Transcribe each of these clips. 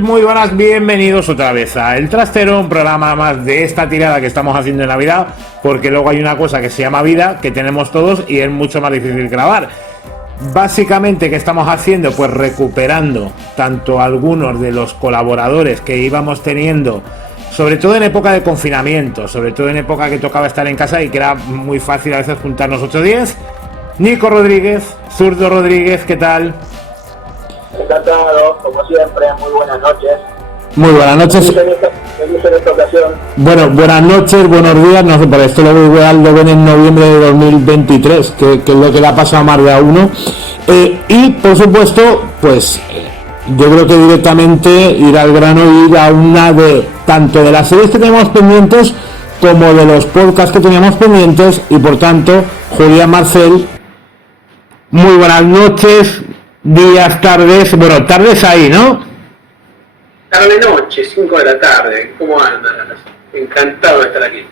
Muy buenas, bienvenidos otra vez a El Trastero, un programa más de esta tirada que estamos haciendo en Navidad, porque luego hay una cosa que se llama vida, que tenemos todos y es mucho más difícil grabar. Básicamente, ¿qué estamos haciendo? Pues recuperando tanto algunos de los colaboradores que íbamos teniendo, sobre todo en época de confinamiento, sobre todo en época que tocaba estar en casa y que era muy fácil a veces juntarnos 8-10. Nico Rodríguez, Zurdo Rodríguez, ¿qué tal? Encantado, como siempre, muy buenas noches. Muy buenas noches. Feliz en esta ocasión. Bueno, buenas noches, buenos días, no sé, pero esto lo ven en noviembre de 2023, que es lo que le ha pasado a más de a uno. Y, por supuesto, pues yo creo que directamente ir al grano y ir a una de, tanto de las series que tenemos pendientes, como de los podcasts que teníamos pendientes, y por tanto, Julián Marcel, muy buenas noches. Días, tardes, bueno, tardes ahí, ¿no? Tarde-noche, 5 de la tarde, ¿cómo andan? Encantado de estar aquí.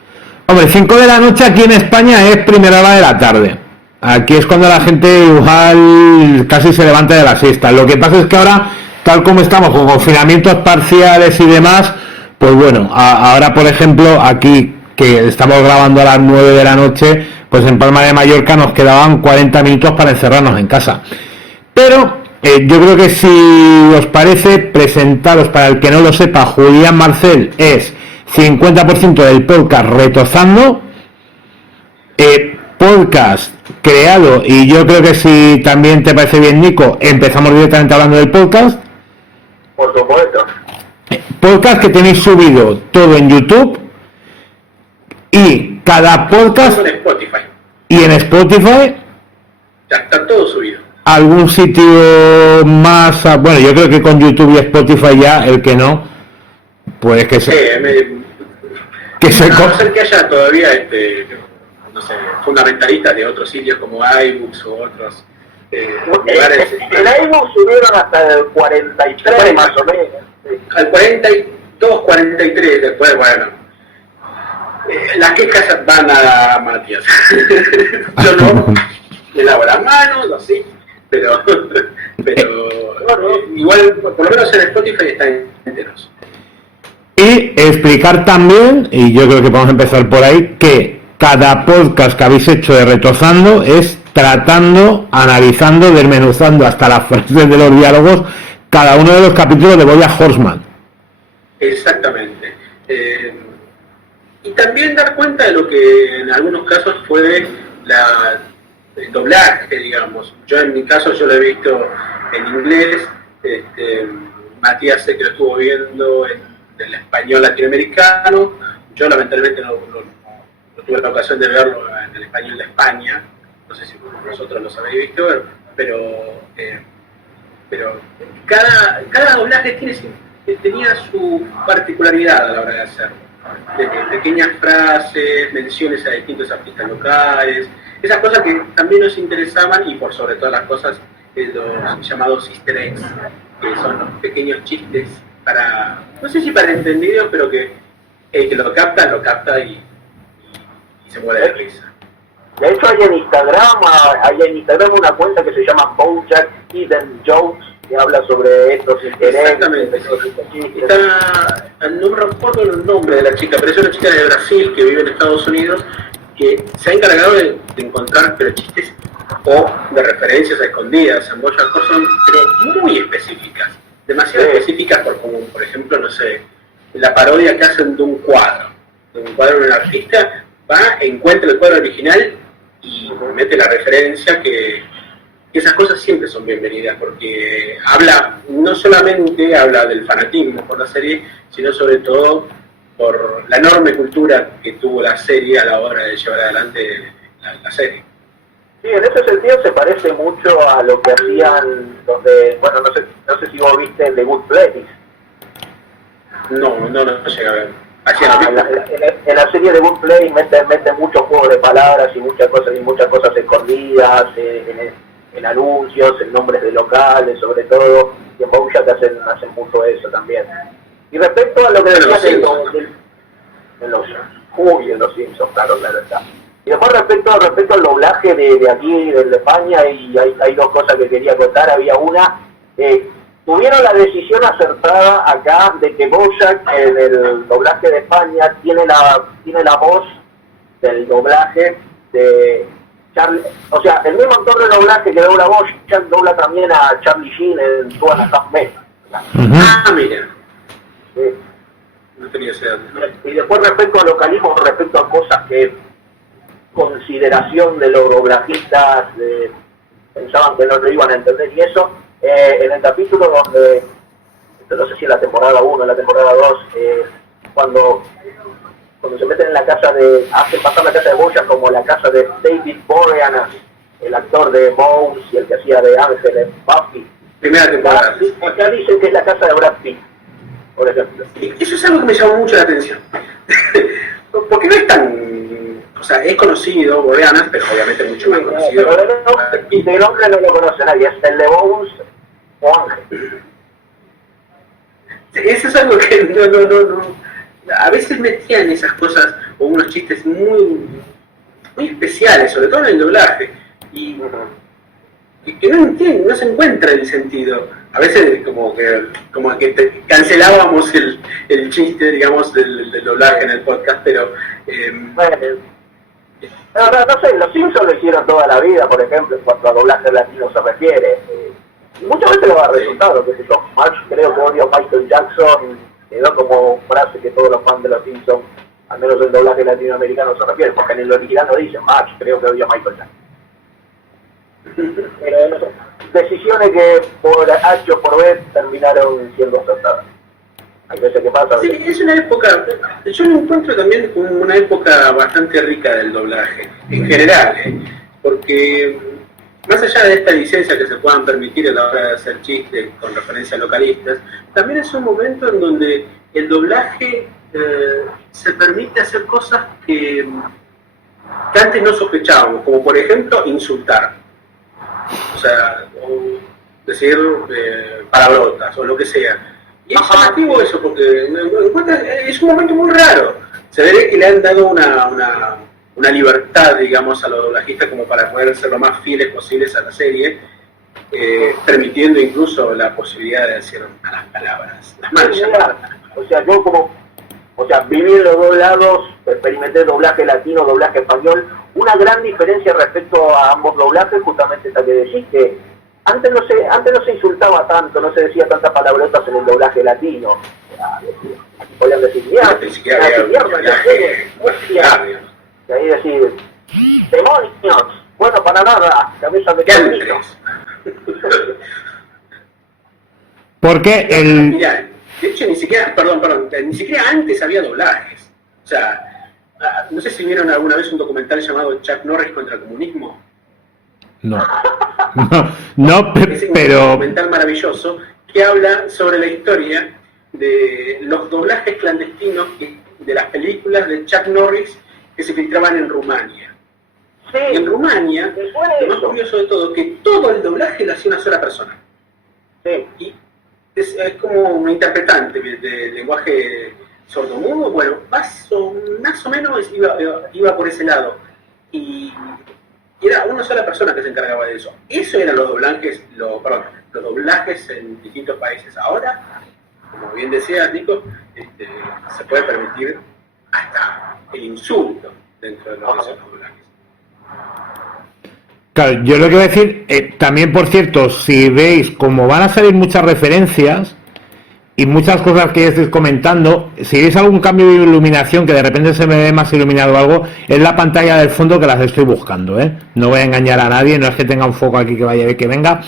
Hombre, 5 de la noche aquí en España es primera hora de la tarde. Aquí es cuando la gente igual casi se levanta de la siesta. Lo que pasa es que ahora, tal como estamos con confinamientos parciales y demás, pues bueno, ahora por ejemplo, aquí que estamos grabando a las 9 de la noche, pues en Palma de Mallorca nos quedaban 40 minutos para encerrarnos en casa. Pero yo creo que si os parece, presentaros, para el que no lo sepa, Julián Marcel es 50% del podcast Retozando, podcast creado, y yo creo que si también te parece bien, Nico, empezamos directamente hablando del podcast. Por supuesto. Podcast que tenéis subido todo en YouTube, y cada podcast... En Spotify. Y en Spotify... Ya está todo subido. Algún sitio más, bueno, yo creo que con YouTube y Spotify ya, el que no, pues que se... no sé que haya todavía, no sé, fundamentalistas de otros sitios como iBooks o otros lugares. En iBooks subieron hasta el 43 más o menos. Al 42, 43, después, bueno. Las quejas van a Matías. Yo no, me lavo las manos, así. Pero igual, por lo menos en Spotify están enteros. Y explicar también, y yo creo que podemos empezar por ahí, que cada podcast que habéis hecho de Retozando es tratando, analizando, desmenuzando hasta las frases de los diálogos, cada uno de los capítulos de BoJack Horseman. Exactamente. Y también dar cuenta de lo que en algunos casos fue el doblaje, digamos. Yo en mi caso yo lo he visto en inglés, Matías sé que lo estuvo viendo en el español latinoamericano, yo lamentablemente no tuve la ocasión de verlo en el español de España, no sé si vosotros los habéis visto, pero cada doblaje tenía su particularidad a la hora de hacerlo, de pequeñas frases, menciones a distintos artistas locales, esas cosas que también nos interesaban, y por sobre todas las cosas los llamados easter eggs, que son los pequeños chistes para, no sé si para entendidos, pero que el que lo capta y se muere de risa. De hecho hay en Instagram una cuenta que se llama BoJack Hidden Jokes, que habla sobre estos easter eggs. Exactamente. No me recuerdo el nombre de la chica, pero es una chica de Brasil que vive en Estados Unidos, que se ha encargado de encontrar pero chistes o de referencias escondidas en BoJack Horseman, pero muy específicas, demasiado específicas, por ejemplo, no sé, la parodia que hacen de un cuadro de un artista, encuentra el cuadro original y mete la referencia, que esas cosas siempre son bienvenidas, porque no solamente habla del fanatismo por la serie, sino sobre todo por la enorme cultura que tuvo la serie a la hora de llevar adelante la serie. Sí, en ese sentido se parece mucho a lo que hacían bueno, no sé si vos viste The Good Place. No llegué a ver. En la serie de Good Place meten muchos juegos de palabras y muchas cosas escondidas en anuncios, en nombres de locales, sobre todo. en BoJack hacen mucho eso también. Y respecto a lo que decías de los Simpsons, claro está. Y después respecto al doblaje de aquí, de España, y hay dos cosas que quería contar. Había una, tuvieron la decisión acertada acá de que BoJack en el doblaje de España tiene la voz del doblaje de Charlie, o sea, el mismo actor de doblaje que dobla BoJack dobla también a Charlie Sheen en Two and a Half Men. Mira. Sí. No tenía ese dato. Y después respecto a localismo, respecto a cosas que consideración de los doblajistas pensaban que no lo iban a entender y eso, en el capítulo donde, no sé si en la temporada 1 o en la temporada 2, cuando se meten en la casa hacen pasar la casa de BoJack como la casa de David Boreanaz, el actor de Bones y el que hacía de Ángel en Buffy. Primera temporada. Acá dicen que es la casa de Brad Pitt, por ejemplo. Eso es algo que me llamó mucho la atención. Porque no es tan... O sea, es conocido, Boreanaz, pero obviamente mucho más conocido. Y de nombre no lo conoce nadie, es el de Bones o Ángel. Eso es algo que no. A veces metían esas cosas o unos chistes muy especiales, sobre todo en el doblaje. Y que no entienden, no se encuentra el sentido. A veces como que cancelábamos el chiste, digamos, del doblaje en el podcast, pero... No sé, los Simpsons lo hicieron toda la vida, por ejemplo, en cuanto a doblaje latino se refiere. Y muchas veces lo ha resultado, qué sé yo. March creo que odio a Michael Jackson, quedó como frase que todos los fans de los Simpsons, al menos el doblaje latinoamericano se refiere, porque en el original no dicen March, creo que odio a Michael Jackson. Pero no sé, decisiones que por H o por B terminaron siendo acertadas. Hay veces que pasa. Sí, es una época, yo lo encuentro también como una época bastante rica del doblaje, en general, porque más allá de esta licencia que se puedan permitir a la hora de hacer chistes con referencia a localistas, también es un momento en donde el doblaje se permite hacer cosas que antes no sospechábamos, como por ejemplo insultar, o sea, o decir palabrotas o lo que sea. Y es llamativo eso, porque es un momento muy raro. Se ve que le han dado una libertad, digamos, a los doblajistas como para poder ser lo más fieles posibles a la serie, permitiendo incluso la posibilidad de decir malas palabras, las malas llamadas. O sea, yo viví en los dos lados, experimenté doblaje latino, doblaje español. Una gran diferencia respecto a ambos doblajes, justamente esta que decís, que antes no se insultaba tanto, no se decía tantas palabrotas en el doblaje latino. Aquí podían decir mierda, y ahí decir demonios, bueno para nada, cabeza de camino. Porque Mirá, de hecho ni siquiera antes había doblajes. O sea, no sé si vieron alguna vez un documental llamado Chuck Norris contra el comunismo. No, Es un pero... documental maravilloso que habla sobre la historia de los doblajes clandestinos de las películas de Chuck Norris que se filtraban en Rumania. Sí, Y en Rumania, lo más curioso de todo, que todo el doblaje lo hacía una sola persona. sí. Y es como un interpretante de lenguaje sordomudo, bueno, más o menos iba por ese lado. Y era una sola persona que se encargaba de eso. Eso eran los doblajes en distintos países. Ahora, como bien decías, Nico, se puede permitir hasta el insulto dentro de los doblajes. Claro, yo lo que voy a decir, también por cierto, si veis como van a salir muchas referencias y muchas cosas que estéis comentando, si veis algún cambio de iluminación que de repente se me ve más iluminado o algo, es la pantalla del fondo que las estoy buscando, no voy a engañar a nadie, no es que tenga un foco aquí que vaya a ver que venga.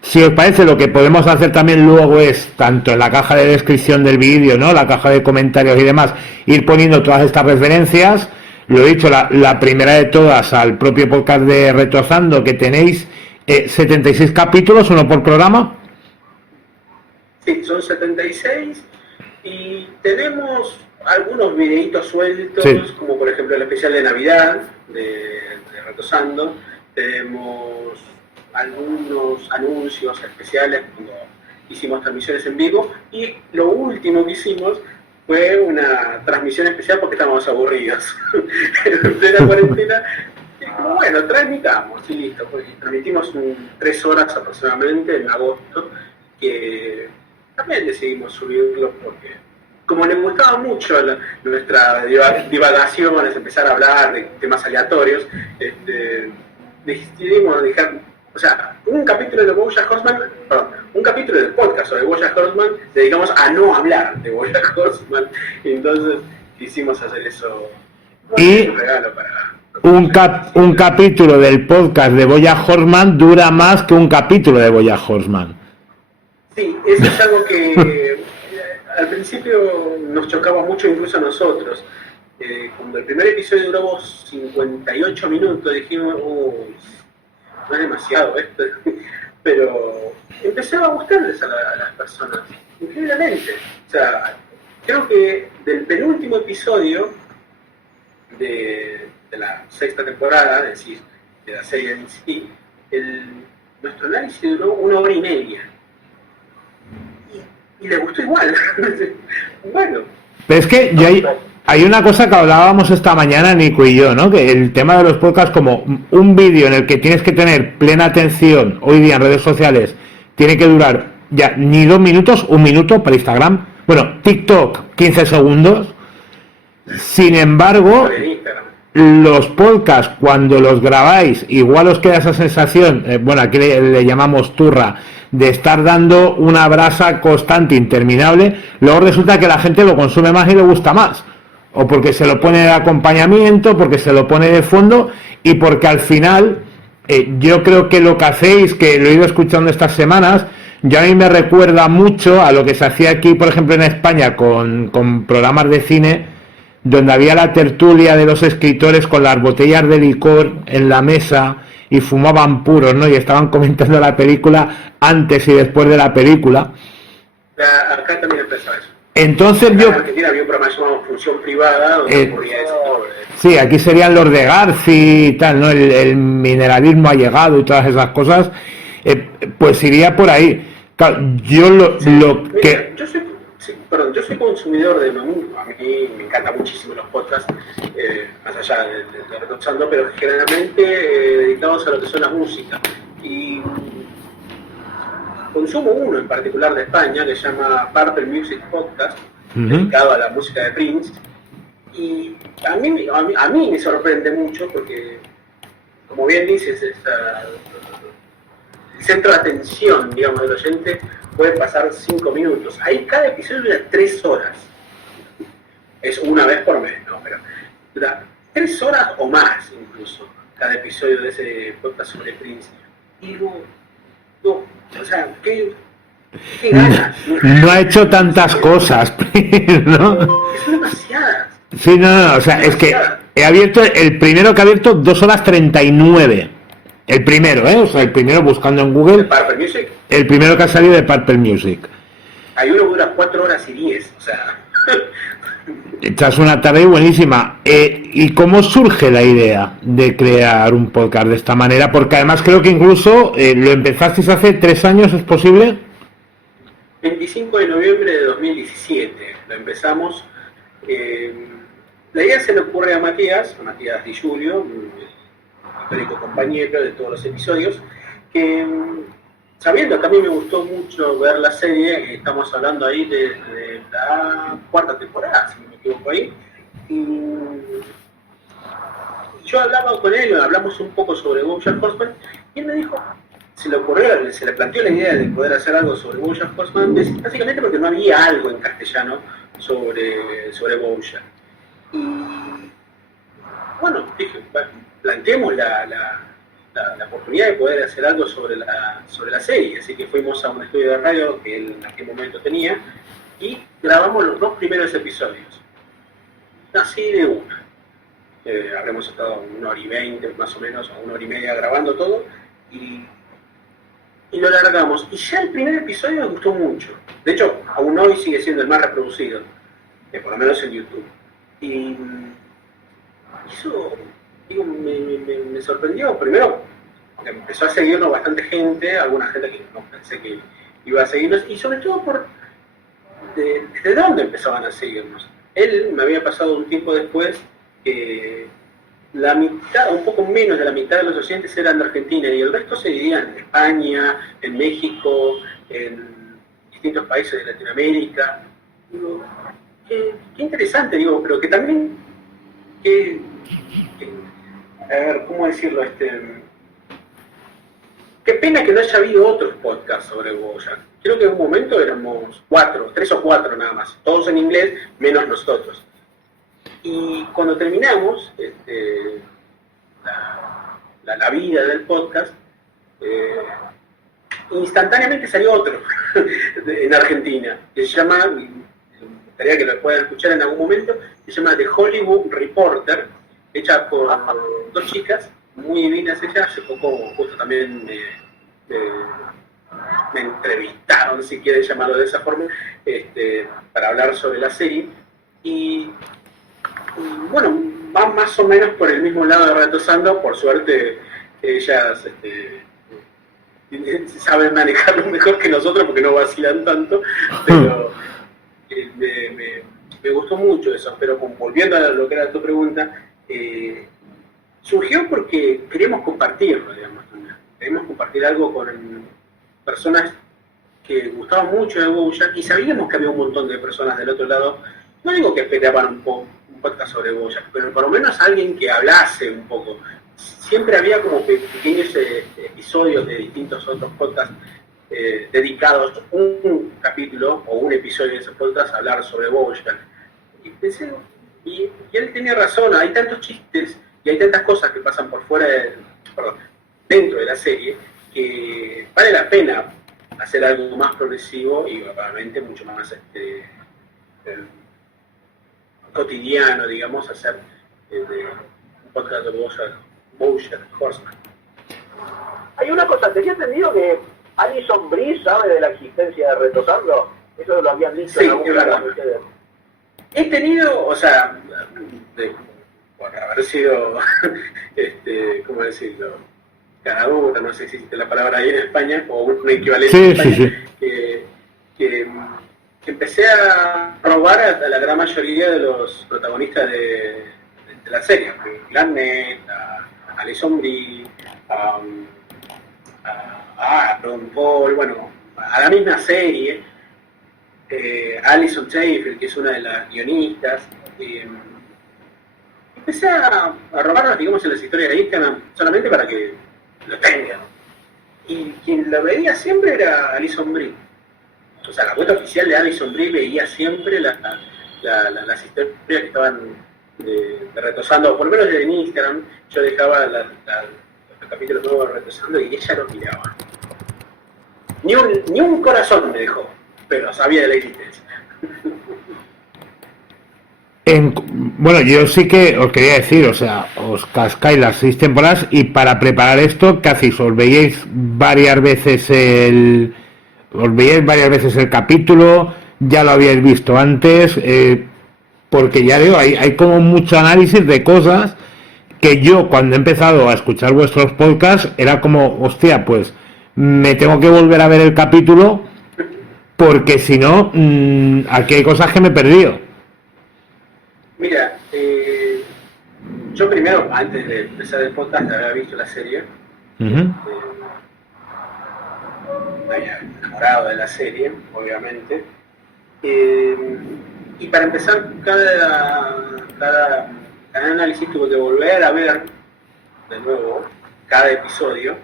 Si os parece, lo que podemos hacer también luego es, tanto en la caja de descripción del vídeo, ¿no?, la caja de comentarios y demás, ir poniendo todas estas referencias. Lo he dicho, la primera de todas al propio podcast de Retrozando, que tenéis 76 capítulos, uno por programa. Sí, son 76 y tenemos algunos videitos sueltos, sí, como por ejemplo el especial de Navidad de Retrozando. Tenemos algunos anuncios especiales cuando hicimos transmisiones en vivo, y lo último que hicimos fue una transmisión especial porque estábamos aburridos. En plena cuarentena, dijimos, bueno, transmitamos, y listo. Pues transmitimos 3 horas aproximadamente en agosto, que también decidimos subirlo porque, como les gustaba mucho nuestra divagación, empezar a hablar de temas aleatorios, decidimos dejar, o sea, un capítulo de BoJack Horseman, perdón, un capítulo del podcast sobre BoJack Horseman dedicamos a no hablar de BoJack Horseman, entonces quisimos hacer eso, y un regalo para... un capítulo del podcast de BoJack Horseman dura más que un capítulo de BoJack Horseman. Sí, eso es algo que al principio nos chocaba mucho incluso a nosotros. Cuando el primer episodio duró 58 minutos, dijimos, no es demasiado esto, pero empezó a gustarles a las personas, increíblemente. O sea, creo que del penúltimo episodio de la 6ª temporada, es decir, de la serie en sí, nuestro análisis duró 1 hora y media. Y le gustó igual. Bueno. Pero es que hay una cosa que hablábamos esta mañana, Nico y yo, ¿no? Que el tema de los podcasts, como un vídeo en el que tienes que tener plena atención hoy día en redes sociales, tiene que durar ya ni 2 minutos, 1 minuto para Instagram. Bueno, TikTok, 15 segundos. Sin embargo, los podcasts, cuando los grabáis, igual os queda esa sensación, bueno, aquí le llamamos turra, de estar dando una brasa constante, interminable. Luego resulta que la gente lo consume más y le gusta más, o porque se lo pone de acompañamiento, porque se lo pone de fondo, y porque al final yo creo que lo que hacéis, que lo he ido escuchando estas semanas, ya a mí me recuerda mucho a lo que se hacía aquí, por ejemplo, en España con programas de cine, donde había la tertulia de los escritores con las botellas de licor en la mesa y fumaban puros, ¿no? Y estaban comentando la película antes y después de la película. Acá también empezó eso. Entonces acá en Argentina había un programa llamado Función Privada donde ocurría eso. Sí, aquí serían los de Garci y tal, ¿no? El mineralismo ha llegado y todas esas cosas. Pues iría por ahí. Claro, yo Mira, yo soy consumidor de mamú, a mí me encantan muchísimo los podcasts, más allá de Retochando, pero generalmente dedicados a lo que son la música. Y consumo uno en particular de España que se llama Purple Music Podcast, dedicado a la música de Prince. Y a mí me sorprende mucho porque, como bien dices, el centro de atención, digamos, del oyente puede pasar 5 minutos. Ahí cada episodio dura 3 horas. Es una vez por mes, ¿no? Pero dura 3 horas o más incluso, cada episodio de ese podcast sobre Prince. Y digo, o sea, ¿qué ganas? No ha hecho tantas cosas, ¿no? Son demasiadas. Sí, no, o sea, es que he abierto, el primero que ha abierto 2 horas 39. El primero, o sea, el primero buscando en Google. ¿Purple Music? El primero que ha salido de Purple Music. Hay uno que dura 4 horas y 10, o sea. Echas una tarde buenísima. ¿Y cómo surge la idea de crear un podcast de esta manera? Porque además creo que incluso lo empezasteis hace 3 años, ¿es posible? 25 de noviembre de 2017 lo empezamos. La idea se le ocurre a Matías Di Giulio, histórico compañero de todos los episodios, que sabiendo que a mí me gustó mucho ver la serie, estamos hablando ahí de la 4ª temporada, si no me equivoco ahí, y yo hablaba con él, hablamos un poco sobre BoJack Horseman, y él me dijo, se le planteó la idea de poder hacer algo sobre BoJack Horseman, básicamente porque no había algo en castellano sobre BoJack. Y bueno, dije, planteemos la oportunidad de poder hacer algo sobre la serie, así que fuimos a un estudio de radio que él en aquel momento tenía y grabamos los 2 primeros episodios, así de una. Habremos estado 1 hora y 20 más o menos, o 1 hora y media grabando todo y lo largamos, y ya el primer episodio me gustó mucho, de hecho aún hoy sigue siendo el más reproducido, por lo menos en YouTube, y eso, digo, me sorprendió. Primero, porque empezó a seguirnos bastante gente, alguna gente que no pensé que iba a seguirnos, y sobre todo por desde dónde empezaban a seguirnos. Él me había pasado un tiempo después que la mitad, un poco menos de la mitad de los oyentes eran de Argentina y el resto se dividían en España, en México, en distintos países de Latinoamérica. Digo, qué interesante, digo, pero que también, a ver, ¿cómo decirlo? Qué pena que no haya habido otros podcasts sobre Bojack. Creo que en un momento éramos 3 o 4 nada más, todos en inglés, menos nosotros. Y cuando terminamos la vida del podcast, instantáneamente salió otro en Argentina, que se llama, me gustaría que lo puedan escuchar en algún momento, se llama The Hollywood Reporter, hecha por 2 chicas, muy divinas ellas. Hace poco justo también me entrevistaron, si quieren llamarlo de esa forma, para hablar sobre la serie. Y bueno, van más o menos por el mismo lado de Retosando. Por suerte ellas saben manejarlo mejor que nosotros porque no vacilan tanto, pero me gustó mucho eso. Pero volviendo a lo que era tu pregunta, surgió porque queríamos compartirlo, digamos, también. Queríamos compartir algo con personas que gustaban mucho de Bojack, y sabíamos que había un montón de personas del otro lado. No digo que esperaban un podcast sobre Bojack, pero por lo menos alguien que hablase un poco. Siempre había como pequeños episodios de distintos otros podcasts dedicados un capítulo o un episodio de esos podcasts a hablar sobre Bojack. Y pensé, y él tenía razón, hay tantos chistes y hay tantas cosas que pasan por fuera dentro de la serie, que vale la pena hacer algo más progresivo y obviamente mucho más cotidiano, digamos, hacer un podcast de Bojack Horseman. Hay una cosa, tenía entendido que Alison Brie sabe de la existencia de Retosando. Eso lo habían dicho sí, en algún lugar de ustedes. He tenido, o sea, por haber sido, ¿cómo decirlo? Ganadora, no sé si existe la palabra ahí en España, o un equivalente en España, que empecé a robar a la gran mayoría de los protagonistas de la serie, Garnet, a Alison Brie, a Ron Paul, bueno, a la misma serie, Alison Seyfried, que es una de las guionistas. Empecé a robarlos, digamos, en las historias de Instagram, solamente para que lo tengan. Y quien lo veía siempre era Alison Brie. O sea, la cuenta oficial de Alison Brie veía siempre las historias que estaban Retosando, por lo menos en Instagram. Yo dejaba los capítulos nuevos de Retosando y ella los miraba. Ni un corazón me dejó, pero sabía de la existencia. Bueno, yo sí que os quería decir, o sea, os cascáis las 6 temporadas y para preparar esto, ¿qué hacéis? ¿Os veíais varias veces el capítulo? ¿Ya lo habíais visto antes? Porque ya digo, hay como mucho análisis de cosas que yo cuando he empezado a escuchar vuestros podcasts era como, hostia, pues me tengo que volver a ver el capítulo porque si no, aquí hay cosas que me he perdido. Mira, yo primero, antes de empezar el podcast, había visto la serie. Me había enamorado de la serie, obviamente. Y para empezar, cada análisis tuve que volver a ver de nuevo cada episodio.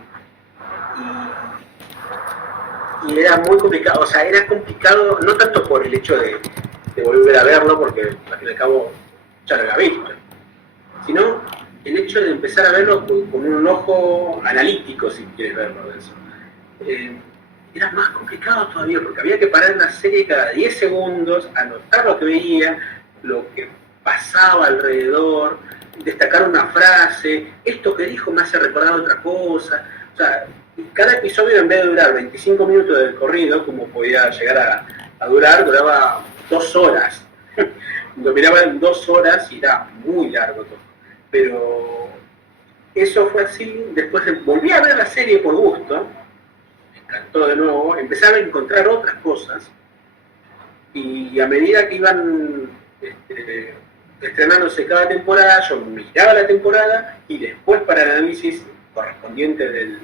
Y era muy complicado, o sea, era complicado no tanto por el hecho de volver a verlo, porque al fin y al cabo ya lo había visto, sino el hecho de empezar a verlo con un ojo analítico, si quieres verlo de eso. Era más complicado todavía, porque había que parar la serie cada 10 segundos, anotar lo que veía, lo que pasaba alrededor, destacar una frase, esto que dijo me hace recordar otra cosa. O sea, cada episodio, en vez de durar 25 minutos del corrido, como podía llegar a durar, duraba 2 horas. Lo miraba en 2 horas y era muy largo todo. Pero eso fue así. Después volví a ver la serie por gusto, encantó de nuevo, empezaba a encontrar otras cosas y a medida que iban estrenándose cada temporada, yo miraba la temporada y después para el análisis correspondiente del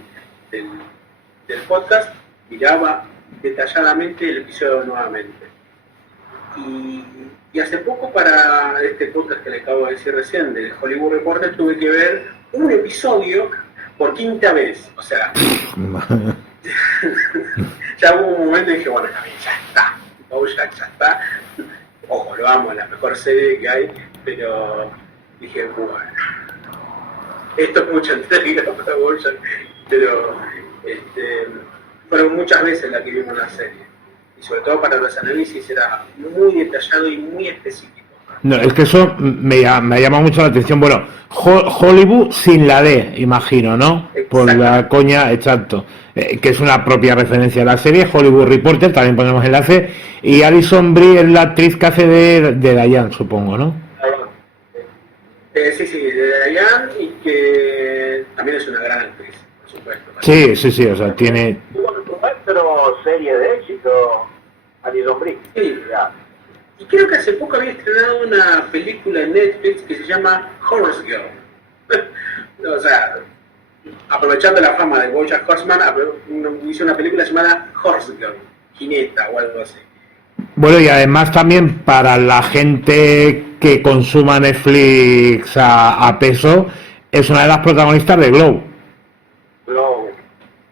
podcast, miraba detalladamente el episodio nuevamente. Y hace poco para este podcast que le acabo de decir recién, del Hollywood Reporter, tuve que ver un episodio por quinta vez. O sea, ya hubo un momento y dije, bueno, ya está, BoJack ya está. Ojo, lo amo, es la mejor serie que hay, pero dije, bueno, esto es mucha entrega para BoJack, pero fueron muchas veces las que vimos la serie. Y sobre todo para los análisis era muy detallado y muy específico. No, es que eso me ha llamado mucho la atención. Bueno, Hollywood sin la D, imagino, ¿no? Por la coña, exacto. Que es una propia referencia a la serie. Hollywood Reporter, también ponemos enlace. Y Alison Brie es la actriz que hace de Diane, supongo, ¿no? Sí, de Diane, y que también es una gran actriz, por supuesto. Sí, o sea, tiene... Pero serie de éxito, Alison Brie. Sí. Y creo que hace poco había estrenado una película en Netflix que se llama Horse Girl. O sea, aprovechando la fama de BoJack Horseman, hizo una película llamada Horse Girl, Jineta o algo así. Bueno, y además también para la gente que consuma Netflix a peso, es una de las protagonistas de Glow. Glow,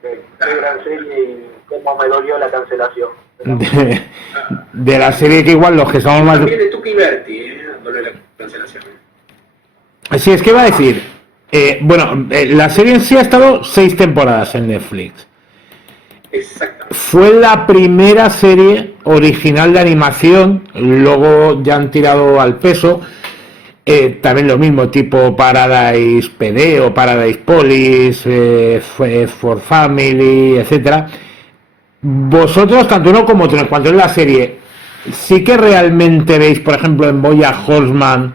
qué gran serie y cómo me dolió la cancelación. De la serie que igual los que somos más... También de Tuki Berti, dolió la cancelación. Sí, es que iba a decir, la serie en sí ha estado 6 temporadas en Netflix. Exactamente. Fue la primera serie original de animación, luego ya han tirado al peso, también lo mismo, tipo Paradise PD o Paradise Police, For Family, etcétera. Vosotros, tanto uno como otro, en cuanto a la serie, sí que realmente veis, por ejemplo, en BoJack Horseman,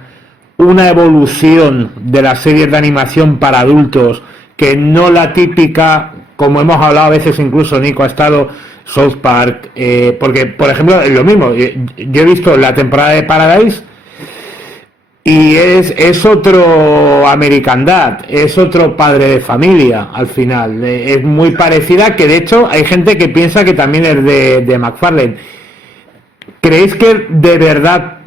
una evolución de las series de animación para adultos, que no la típica, como hemos hablado a veces, incluso Nico ha estado South Park, porque por ejemplo es lo mismo, yo he visto la temporada de Paradise y es otro American Dad, es otro padre de familia al final, es muy parecida, que de hecho hay gente que piensa que también es de McFarlane. ¿Creéis que de verdad,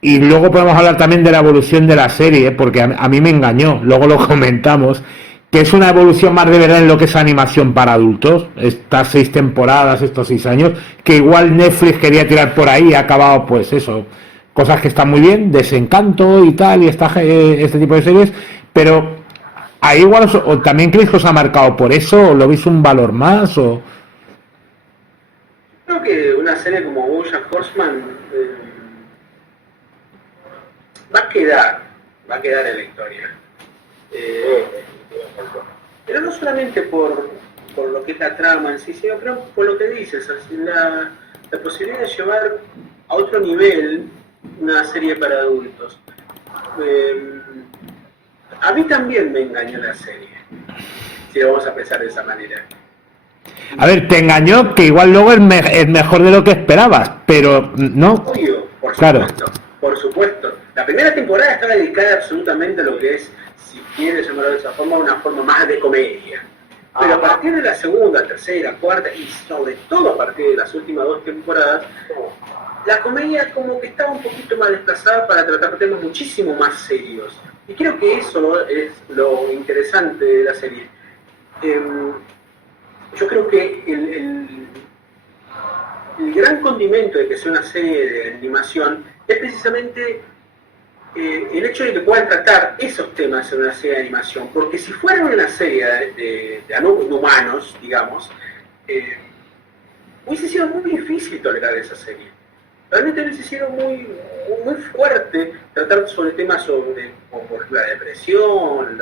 y luego podemos hablar también de la evolución de la serie, porque a mí me engañó, luego lo comentamos, que es una evolución más de verdad en lo que es animación para adultos, estas 6 temporadas, estos 6 años, que igual Netflix quería tirar por ahí y ha acabado, pues eso, cosas que están muy bien, Desencanto y tal, y este tipo de series, pero ahí igual o también creéis que os ha marcado por eso, o lo veis un valor más, o... Creo que una serie como BoJack Horseman va a quedar en la historia. Pero no solamente por lo que es la trama en sí, sino por lo que dices, la posibilidad de llevar a otro nivel una serie para adultos. A mí también me engañó la serie, si lo vamos a pensar de esa manera. A ver, te engañó, que igual luego es mejor de lo que esperabas, pero no. Obvio, por claro. supuesto, por supuesto. La primera temporada estaba dedicada absolutamente a lo que es, si quieres llamarlo de esa forma, una forma más de comedia. Pero a partir de la segunda, tercera, cuarta y sobre todo a partir de las últimas 2 temporadas, la comedia como que estaba un poquito más desplazada para tratar temas muchísimo más serios. Y creo que eso es lo interesante de la serie. Yo creo que el gran condimento de que sea una serie de animación es precisamente el hecho de que puedan tratar esos temas en una serie de animación, porque si fuera una serie de humanos, digamos, hubiese sido muy difícil tolerar esa serie. Realmente hubiese sido muy fuerte tratar sobre temas como por ejemplo la depresión,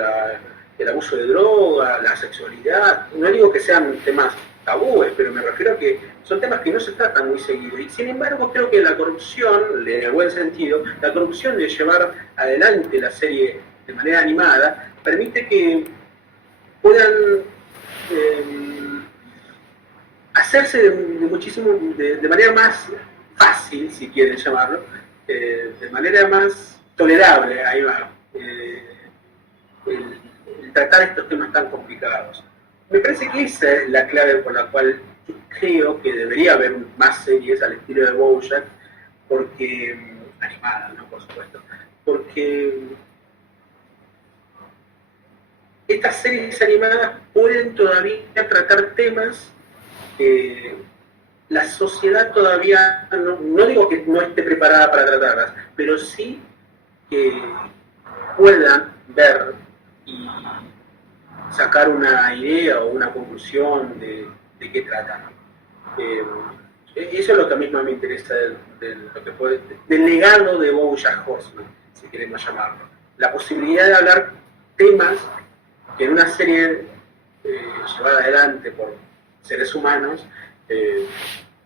el abuso de droga, la sexualidad. No digo que sean temas tabúes, pero me refiero a que son temas que no se tratan muy seguido. Y sin embargo creo que la corrupción, en el buen sentido, la corrupción de llevar adelante la serie de manera animada, permite que puedan hacerse de manera más fácil, si quieren llamarlo, de manera más tolerable, ahí va, el tratar estos temas tan complicados. Me parece que esa es la clave por la cual creo que debería haber más series al estilo de BoJack, porque animadas, ¿no? Por supuesto, porque estas series animadas pueden todavía tratar temas que la sociedad todavía, no digo que no esté preparada para tratarlas, pero sí que puedan ver y sacar una idea o una conclusión de qué tratan. Eso es lo que a mí más me interesa del legado de BoJack Horseman, si queremos llamarlo. La posibilidad de hablar temas que en una serie llevada adelante por seres humanos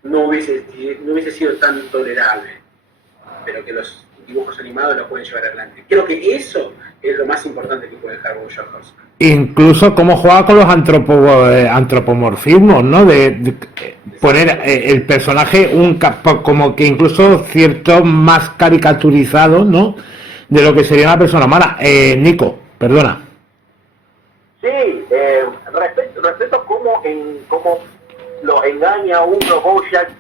no hubiese sido tan tolerable, pero que los dibujos animados lo pueden llevar adelante. Creo que eso es lo más importante que puede dejar BoJack Horseman. Incluso cómo juega con los antropomorfismos, ¿no? De poner el personaje como que incluso cierto más caricaturizado, ¿no? De lo que sería una persona humana. Nico, perdona. Sí, respecto a cómo lo engaña uno BoJack,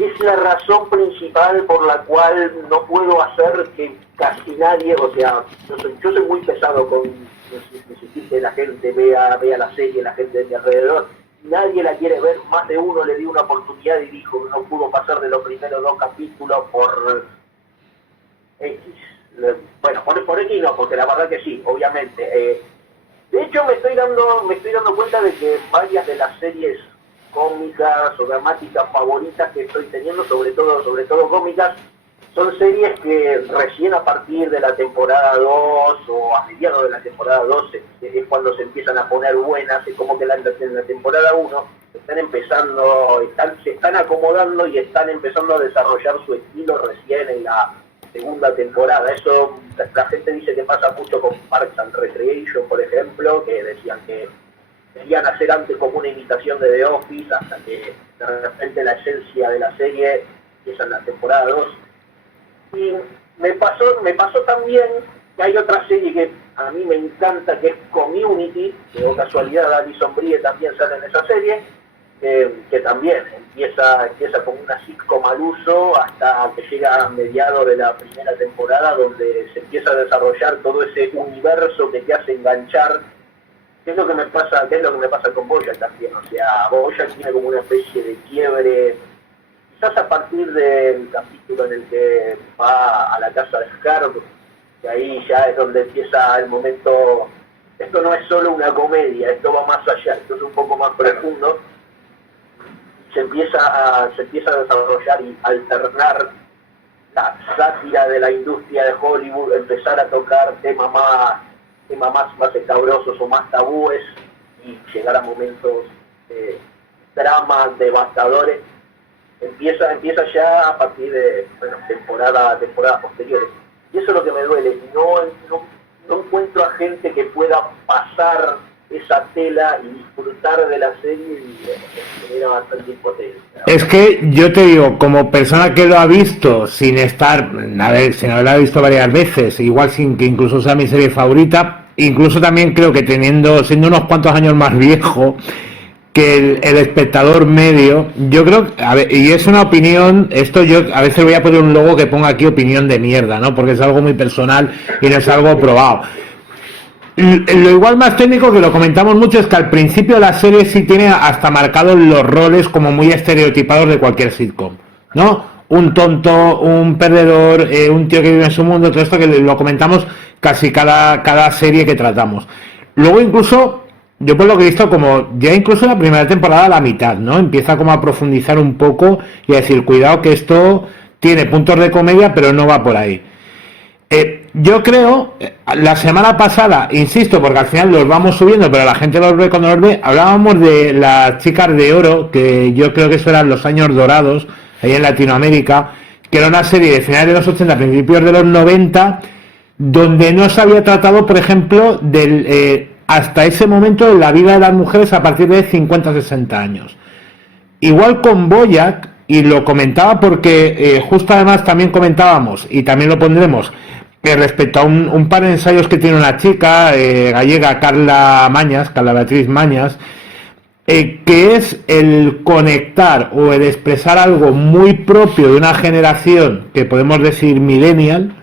es la razón principal por la cual no puedo hacer que casi nadie, o sea, yo soy muy pesado con insistir que la gente vea la serie, la gente de mi alrededor. Nadie la quiere ver, más de uno le dio una oportunidad y dijo que no pudo pasar de los primeros 2 capítulos por X. Bueno, por X no, porque la verdad que sí, obviamente. De hecho, me estoy dando cuenta de que varias de las series cómicas o dramáticas favoritas que estoy teniendo, sobre todo cómicas, son series que recién a partir de la temporada 2 o a mediados de la temporada 2 es cuando se empiezan a poner buenas. Es como que en la temporada 1 se están acomodando y están empezando a desarrollar su estilo recién en la segunda temporada. Eso la gente dice que pasa mucho con Parks and Recreation, por ejemplo, que decían que querían hacer antes como una imitación de The Office, hasta que de repente la esencia de la serie empieza en la temporada 2. Y me pasó también que hay otra serie que a mí me encanta, que es Community, que por casualidad Alison Brie también sale en esa serie, que también empieza como una sitcom al uso hasta que llega a mediados de la primera temporada, donde se empieza a desarrollar todo ese universo que te hace enganchar. ¿Qué es lo que me pasa con BoJack también? O sea, BoJack tiene como una especie de quiebre, quizás a partir del capítulo en el que va a la casa de Scar, que ahí ya es donde empieza el momento. Esto no es solo una comedia, esto va más allá, esto es un poco más profundo. Se empieza a desarrollar y alternar la sátira de la industria de Hollywood, empezar a tocar temas más escabrosos o más tabúes y llegar a momentos de dramas devastadores. Empieza ya a partir de temporadas posteriores. Y eso es lo que me duele. No encuentro a gente que pueda pasar esa tela y disfrutar de la serie y me genera bastante impotencia. Es que yo te digo, como persona que lo ha visto sin haberla visto varias veces, igual sin que incluso sea mi serie favorita, incluso también creo que siendo unos cuantos años más viejo que el espectador medio, yo creo, y es una opinión, esto yo a veces voy a poner un logo que ponga aquí opinión de mierda, ¿no? Porque es algo muy personal y no es algo probado. Lo igual más técnico, que lo comentamos mucho, es que al principio la serie sí tiene hasta marcados los roles como muy estereotipados de cualquier sitcom, ¿no? Un tonto, un perdedor, un tío que vive en su mundo, todo esto que lo comentamos casi cada serie que tratamos. Luego incluso, yo por lo que he visto, como ya incluso la primera temporada a la mitad, ¿no? Empieza como a profundizar un poco y a decir, cuidado que esto tiene puntos de comedia, pero no va por ahí. Yo creo, la semana pasada, insisto, porque al final los vamos subiendo, pero la gente los ve cuando los ve, hablábamos de las chicas de oro, que yo creo que eso eran los años dorados, ahí en Latinoamérica, que era una serie de finales de los 80, principios de los 90, donde no se había tratado, por ejemplo, hasta ese momento de la vida de las mujeres a partir de 50-60 años. Igual con BoJack, y lo comentaba porque justo además también comentábamos, y también lo pondremos, respecto a un par de ensayos que tiene una chica gallega, Carla Beatriz Mañas, que es el conectar o el expresar algo muy propio de una generación que podemos decir millennial,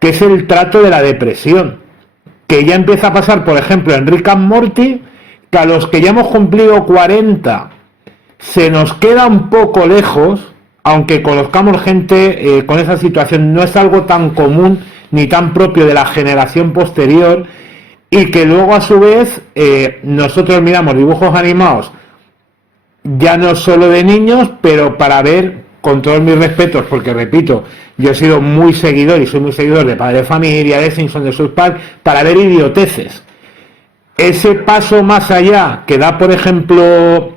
que es el trato de la depresión, que ya empieza a pasar, por ejemplo, en Rick and Morty, que a los que ya hemos cumplido 40 se nos queda un poco lejos, aunque conozcamos gente con esa situación, no es algo tan común ni tan propio de la generación posterior, y que luego a su vez nosotros miramos dibujos animados ya no solo de niños, pero para ver, con todos mis respetos, porque repito, yo he sido muy seguidor y soy muy seguidor de Padre de Familia, de Simpson, de South Park, para ver idioteces. Ese paso más allá que da, por ejemplo,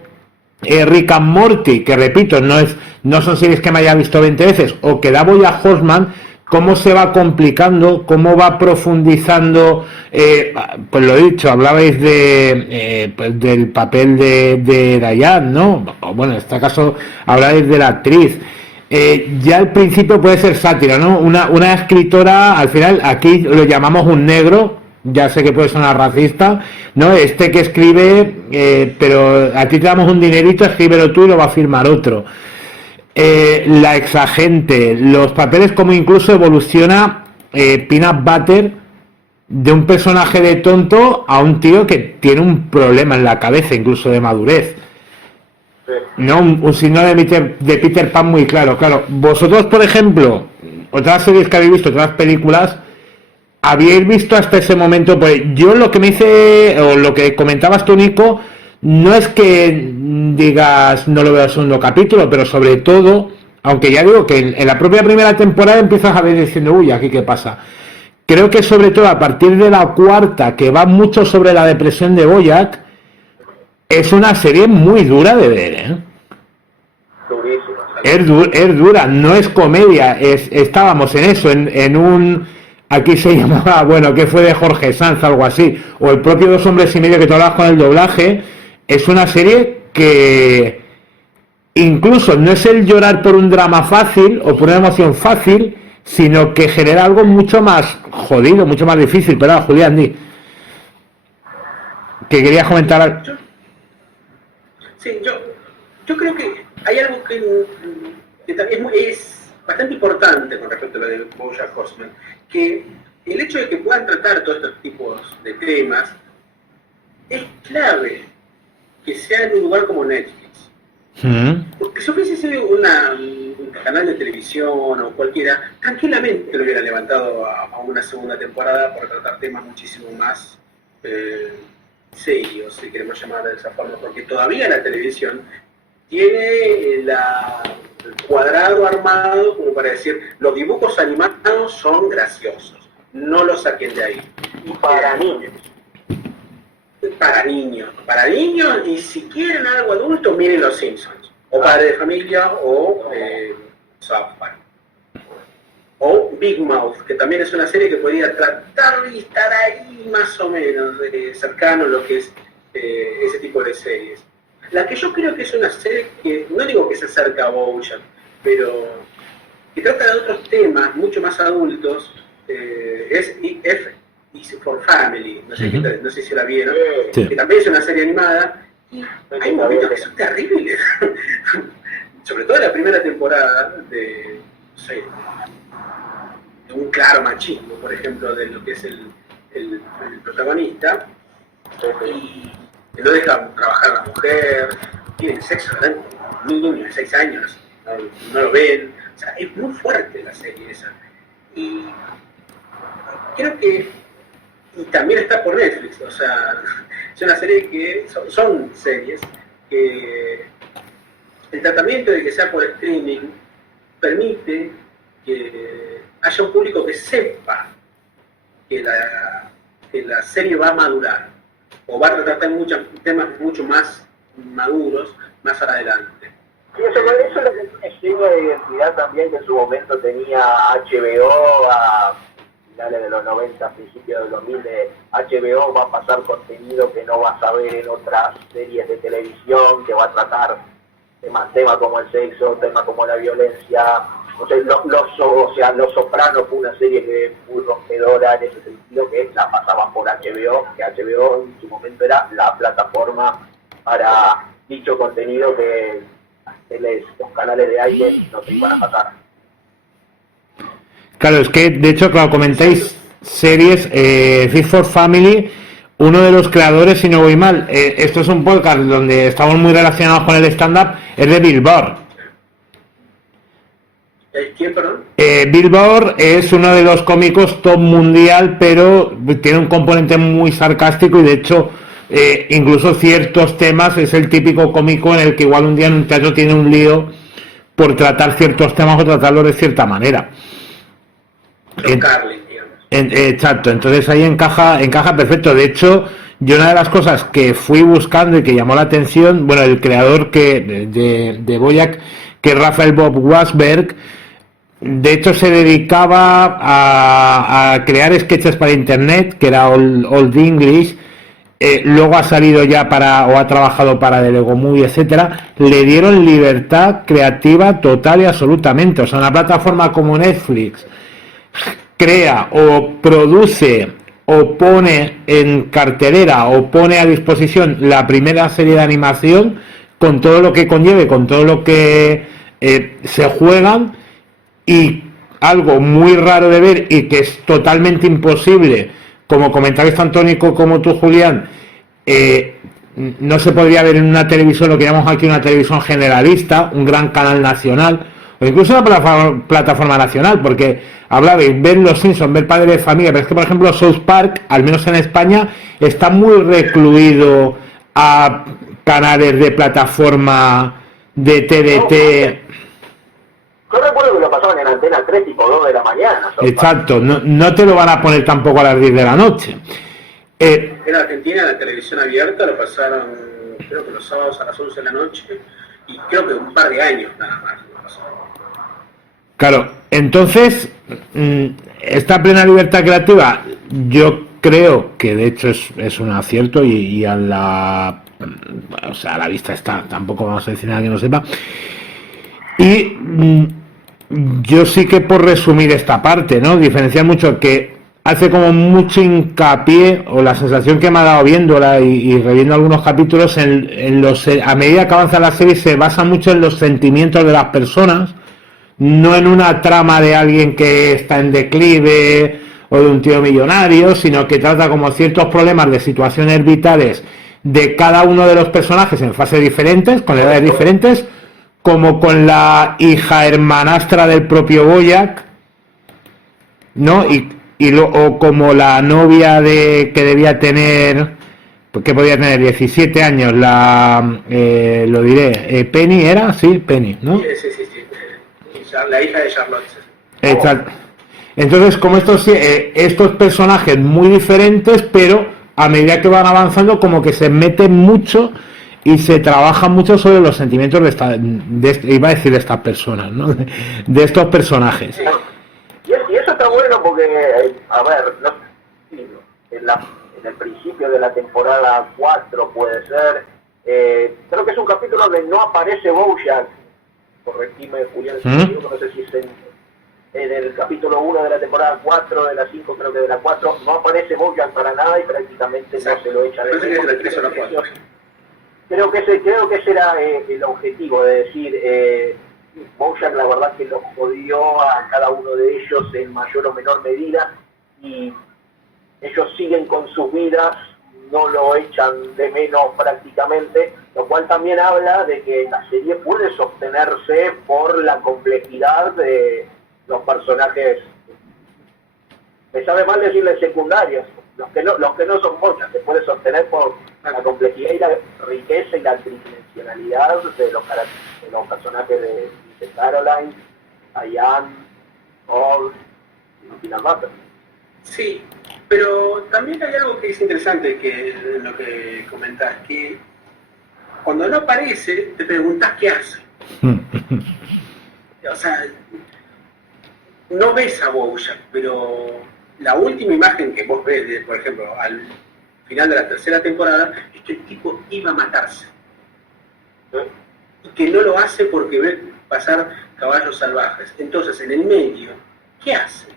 Rick and Morty, que repito, no son series que me haya visto 20 veces, o que da BoJack Horseman, cómo se va complicando, cómo va profundizando, pues lo he dicho, hablabais pues del papel de Diane, ¿no? O bueno, en este caso hablabais de la actriz. Ya al principio puede ser sátira, ¿no? Una escritora, al final, aquí lo llamamos un negro, ya sé que puede sonar racista, ¿no? Este que escribe, pero a ti te damos un dinerito, escríbelo tú y lo va a firmar otro. La exagente, los papeles, como incluso evoluciona Peanut Butter de un personaje de tonto a un tío que tiene un problema en la cabeza, incluso de madurez. No, un signo de Peter Pan muy claro. Vosotros, por ejemplo, otras series que habéis visto, otras películas, habíais visto hasta ese momento, pues yo lo que me hice, o lo que comentabas tú, Nico, no es que digas no lo veo el segundo capítulo, pero sobre todo, aunque ya digo que en la propia primera temporada empiezas a ver diciendo, uy, aquí qué pasa. Creo que sobre todo a partir de la cuarta, que va mucho sobre la depresión de BoJack, es una serie muy dura de ver, ¿eh? Es dura, no es comedia, estábamos en eso, en un... Aquí se llamaba, bueno, que fue de Jorge Sanz, algo así, o el propio Dos hombres y medio que tú hablabas con el doblaje. Es una serie que incluso no es el llorar por un drama fácil o por una emoción fácil, sino que genera algo mucho más jodido, mucho más difícil. Pero Julián, di que querías comentar. Sí, yo creo que hay algo que también es bastante importante con respecto a lo de BoJack Horseman, que el hecho de que puedan tratar todos estos tipos de temas es clave que sea en un lugar como Netflix. Porque si hubiese sido un canal de televisión o cualquiera, tranquilamente lo hubiera levantado a una segunda temporada para tratar temas muchísimo más serios, si queremos llamar de esa forma, porque todavía la televisión tiene el cuadrado armado como para decir, los dibujos animados son graciosos, no los saquen de ahí. Y para niños. Para niños, y si quieren algo adulto, miren Los Simpsons, o Padre de Familia, o South Park, o Big Mouth, que también es una serie que podría tratar de estar ahí más o menos cercano a lo que es ese tipo de series. La que yo creo que es una serie que, no digo que se acerca a BoJack, pero que trata de otros temas mucho más adultos, es Easy for Family, no sé si la vieron, Sí. que también es una serie animada, y hay momentos que son terribles, sobre todo en la primera temporada de, no sé, de un claro machismo, por ejemplo, de lo que es el protagonista, y no dejan trabajar a la mujer, tienen sexo, ¿verdad? Niños de 6 años, no lo ven, o sea, es muy fuerte la serie esa, y creo que y también está por Netflix, o sea, es una serie que son series que el tratamiento de que sea por streaming permite que haya un público que sepa que la serie va a madurar o va a tratar muchos temas mucho más maduros más adelante. Sí, eso es lo que es un signo de identidad también que en su momento tenía HBO a finales de los 90, principios de los 2000, de HBO va a pasar contenido que no vas a ver en otras series de televisión, que va a tratar temas como el sexo, temas como la violencia. O sea, Los Sopranos fue una serie que muy rompedora en ese sentido, que la pasaban por HBO, que HBO en su momento era la plataforma para dicho contenido que los canales de aire no se iban a pasar. Claro, es que de hecho, claro, comentáis series, Fit for Family, uno de los creadores, si no voy mal, esto es un podcast donde estamos muy relacionados con el stand-up, es de Bill Burr. ¿Quién, perdón? Bill Burr es uno de los cómicos top mundial, pero tiene un componente muy sarcástico y de hecho incluso ciertos temas es el típico cómico en el que igual un día en un teatro tiene un lío por tratar ciertos temas o tratarlos de cierta manera. Carlin, digamos. Exacto, entonces ahí encaja perfecto. De hecho, yo una de las cosas que fui buscando y que llamó la atención, bueno, el creador de BoJack, que es Rafael Bob Wassberg, de hecho se dedicaba a crear sketches para internet, que era Old English. Luego ha salido ya o ha trabajado para The Lego Movie, etcétera. Le dieron libertad creativa total y absolutamente. O sea, una plataforma como Netflix crea o produce o pone en cartelera o pone a disposición la primera serie de animación con todo lo que conlleve, con todo lo que se juegan, y algo muy raro de ver y que es totalmente imposible, como comentáis tanto Nico como tú, Julián, no se podría ver en una televisión, lo que llamamos aquí una televisión generalista, un gran canal nacional o incluso una plataforma nacional, porque hablabais, ver Los Simpsons, ver Padre de Familia, pero es que por ejemplo South Park, al menos en España, está muy recluido a canales de plataforma de TDT. Yo recuerdo que lo pasaban en Antena 3 tipo 2 de la mañana. Exacto, no te lo van a poner tampoco a las 10 de la noche. En Argentina, en la televisión abierta, lo pasaron, creo que los sábados a las 11 de la noche, y creo que un par de años nada más lo pasaron. Claro, entonces, esta plena libertad creativa, yo creo que de hecho es un acierto y a la vista está, tampoco vamos a decir nada que no sepa. Y yo sí que, por resumir esta parte, ¿no?, diferenciar mucho, que hace como mucho hincapié, o la sensación que me ha dado viéndola y reviendo algunos capítulos, a medida que avanza la serie se basa mucho en los sentimientos de las personas, no en una trama de alguien que está en declive o de un tío millonario, sino que trata como ciertos problemas de situaciones vitales de cada uno de los personajes en fases diferentes, con edades diferentes, como con la hija hermanastra del propio BoJack, ¿no? O como la novia que debía tener, que podía tener 17 años, lo diré, Penny era, sí, Penny, ¿no? Sí. La hija de Charlotte. Exacto. Entonces, como estos personajes muy diferentes, pero a medida que van avanzando, como que se meten mucho y se trabaja mucho sobre los sentimientos iba a decir de estas personas, ¿no? De estos personajes. Sí. Y eso está bueno porque, a ver, en el principio de la temporada 4 puede ser, creo que es un capítulo donde no aparece BoJack, corregime Julián, no sé si es en el capítulo 1 de la temporada 4, de la 5, creo que de la 4, no aparece BoJack para nada y prácticamente no se lo echa de menos. Creo que ese era el objetivo, de decir, BoJack la verdad que los jodió a cada uno de ellos en mayor o menor medida, y ellos siguen con sus vidas, no lo echan de menos prácticamente, lo cual también habla de que la serie puede sostenerse por la complejidad de los personajes, me sabe mal decirles secundarios, los que no son BoJack, se puede sostener por la complejidad y la riqueza y la tridimensionalidad de los personajes de Caroline, Diane, Old y Tina Burner. Sí, pero también hay algo que es interesante que lo que comentás, que cuando no aparece te preguntás qué hace. O sea, no ves a BoJack, pero la última imagen que vos ves, por ejemplo, al final de la tercera temporada, es que el tipo iba a matarse. y que no lo hace porque ve pasar caballos salvajes. Entonces, en el medio, ¿qué hace?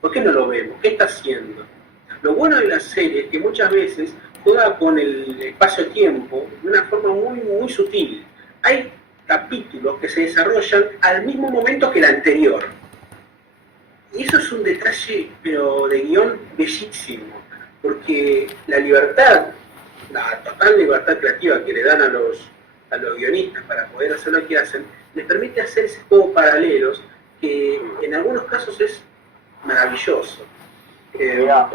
¿Por qué no lo vemos? ¿Qué está haciendo? Lo bueno de la serie es que muchas veces juega con el espacio-tiempo de una forma muy, muy sutil. Hay capítulos que se desarrollan al mismo momento que el anterior. Y eso es un detalle, pero de guión bellísimo, porque la libertad, la total libertad creativa que le dan a los guionistas para poder hacer lo que hacen, les permite hacer ese juego paralelos que en algunos casos es maravilloso. Mira,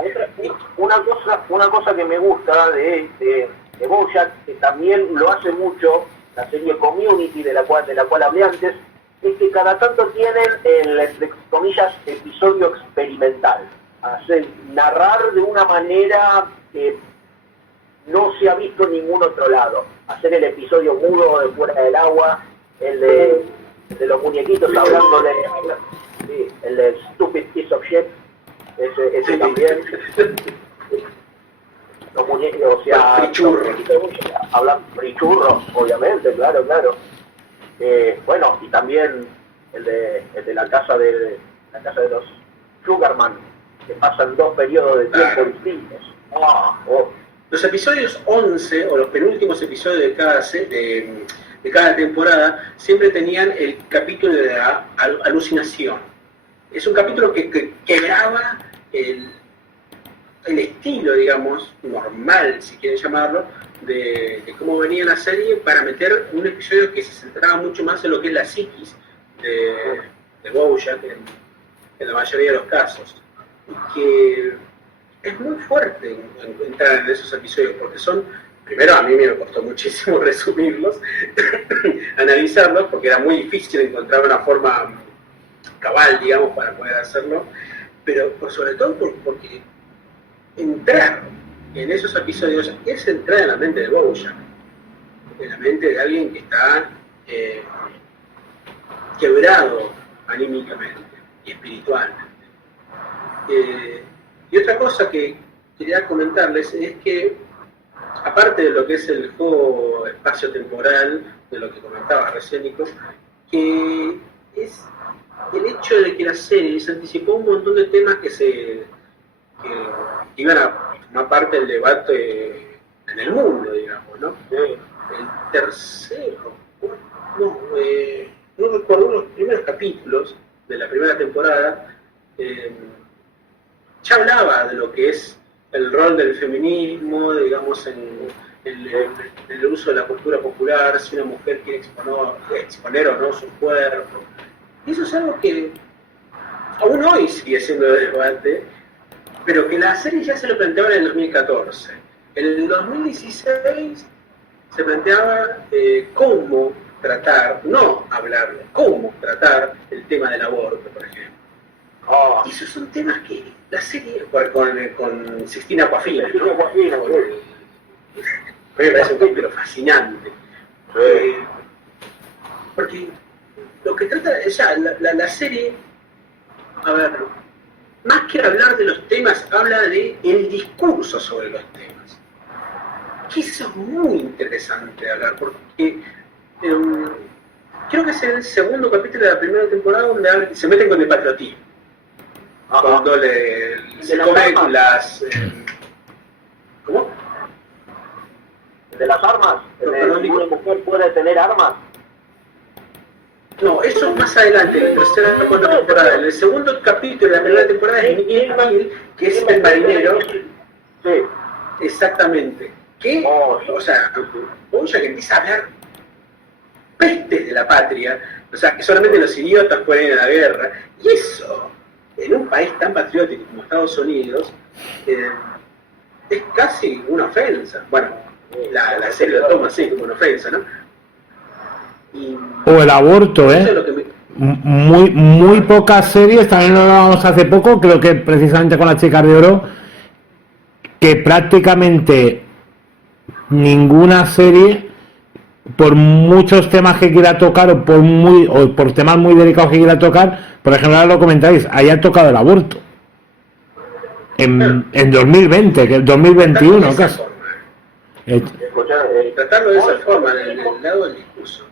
una cosa que me gusta de BoJack, que también lo hace mucho la serie Community, de la cual hablé antes, es que cada tanto tienen el, entre comillas, episodio experimental. Hacer, narrar de una manera que no se ha visto en ningún otro lado. Hacer el episodio mudo de Fuera del Agua, el de los muñequitos hablando de... Sí, el de Stupid Piece of Shit, ese también. Los muñequitos, o sea... Frichurros. Hablan frichurros, obviamente, claro. Bueno, y también el de la casa de los Sugarman, que pasan 2 periodos de tiempo distintos. Los episodios 11, o los penúltimos episodios de cada temporada, siempre tenían el capítulo de la alucinación. Es un capítulo que quebraba el estilo, digamos, normal, si quieren llamarlo, de cómo venía la serie, para meter un episodio que se centraba mucho más en lo que es la psiquis de BoJack en la mayoría de los casos. Y que es muy fuerte entrar en esos episodios, porque son, primero a mí me costó muchísimo resumirlos, analizarlos, porque era muy difícil encontrar una forma cabal, digamos, para poder hacerlo, pero sobre todo porque entrar en esos episodios es entrar en la mente de BoJack, en la mente de alguien que está quebrado anímicamente y espiritualmente. Y otra cosa que quería comentarles es que, aparte de lo que es el juego espacio-temporal, de lo que comentaba recién Nico, que es el hecho de que la serie se anticipó un montón de temas que iban a formar parte del debate en el mundo, digamos, ¿no? El tercero, no recuerdo, los primeros capítulos de la primera temporada, ya hablaba de lo que es el rol del feminismo, digamos, en el uso de la cultura popular, si una mujer quiere exponer o no su cuerpo. Y eso es algo que aún hoy sigue siendo de debate, pero que la serie ya se lo planteaba en el 2014. En el 2016 se planteaba cómo tratar, no hablar, cómo tratar el tema del aborto, por ejemplo. Y esos son temas que la serie, con Sixtina Aquafina, ¿no? Me parece un capítulo fascinante. Porque lo que trata, o sea, la serie, a ver, más que hablar de los temas, habla de el discurso sobre los temas. Que eso es muy interesante de hablar, porque creo que es el segundo capítulo de la primera temporada donde se meten con el patriotismo. Cuando se comen las... ¿Cómo? ¿De las armas? ¿Una mujer puede tener armas? No, eso es más adelante, en la tercera o cuarta temporada. En el segundo capítulo de la primera temporada es Miguel Gil, que es el marinero. Sí. Exactamente. Que, o sea, BoJack empieza a hablar pestes de la patria, o sea, que solamente los idiotas pueden ir a la guerra. Y eso, en un país tan patriótico como Estados Unidos, es casi una ofensa. Bueno, la serie lo toma así, como una ofensa, ¿no? O el aborto, muy pocas series, también lo hablábamos hace poco, creo que precisamente con Las Chicas de Oro, que prácticamente ninguna serie, por muchos temas que quiera tocar o por temas muy delicados que quiera tocar, por ejemplo, ahora lo comentáis, haya tocado el aborto en 2020, que es 2021 casi. Tratarlo de esa forma, en el lado del discurso.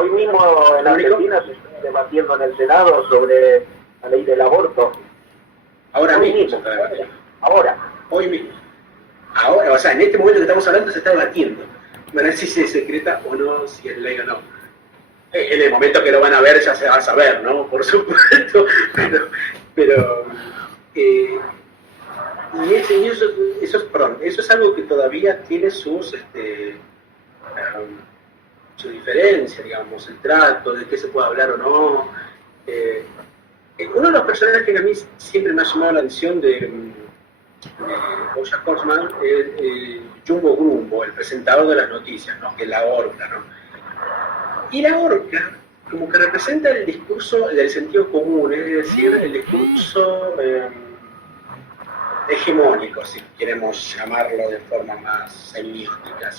Hoy mismo en Argentina se está debatiendo en el Senado sobre la ley del aborto. Ahora Hoy mismo. Hoy mismo. Ahora, o sea, en este momento que estamos hablando se está debatiendo. Van a ver si se secreta o no, si es ley o no. En el momento que lo van a ver ya se va a saber, ¿no? Por supuesto. Pero eso es algo que todavía tiene su diferencia, digamos, el trato, de qué se puede hablar o no. Uno de los personajes que a mí siempre me ha llamado la atención de BoJack Horseman es Jumbo Grumbo, el presentador de las noticias, ¿no? Que es la orca, ¿no? Y la orca como que representa el discurso del sentido común, es decir, el discurso hegemónico, si queremos llamarlo de forma más semiótica,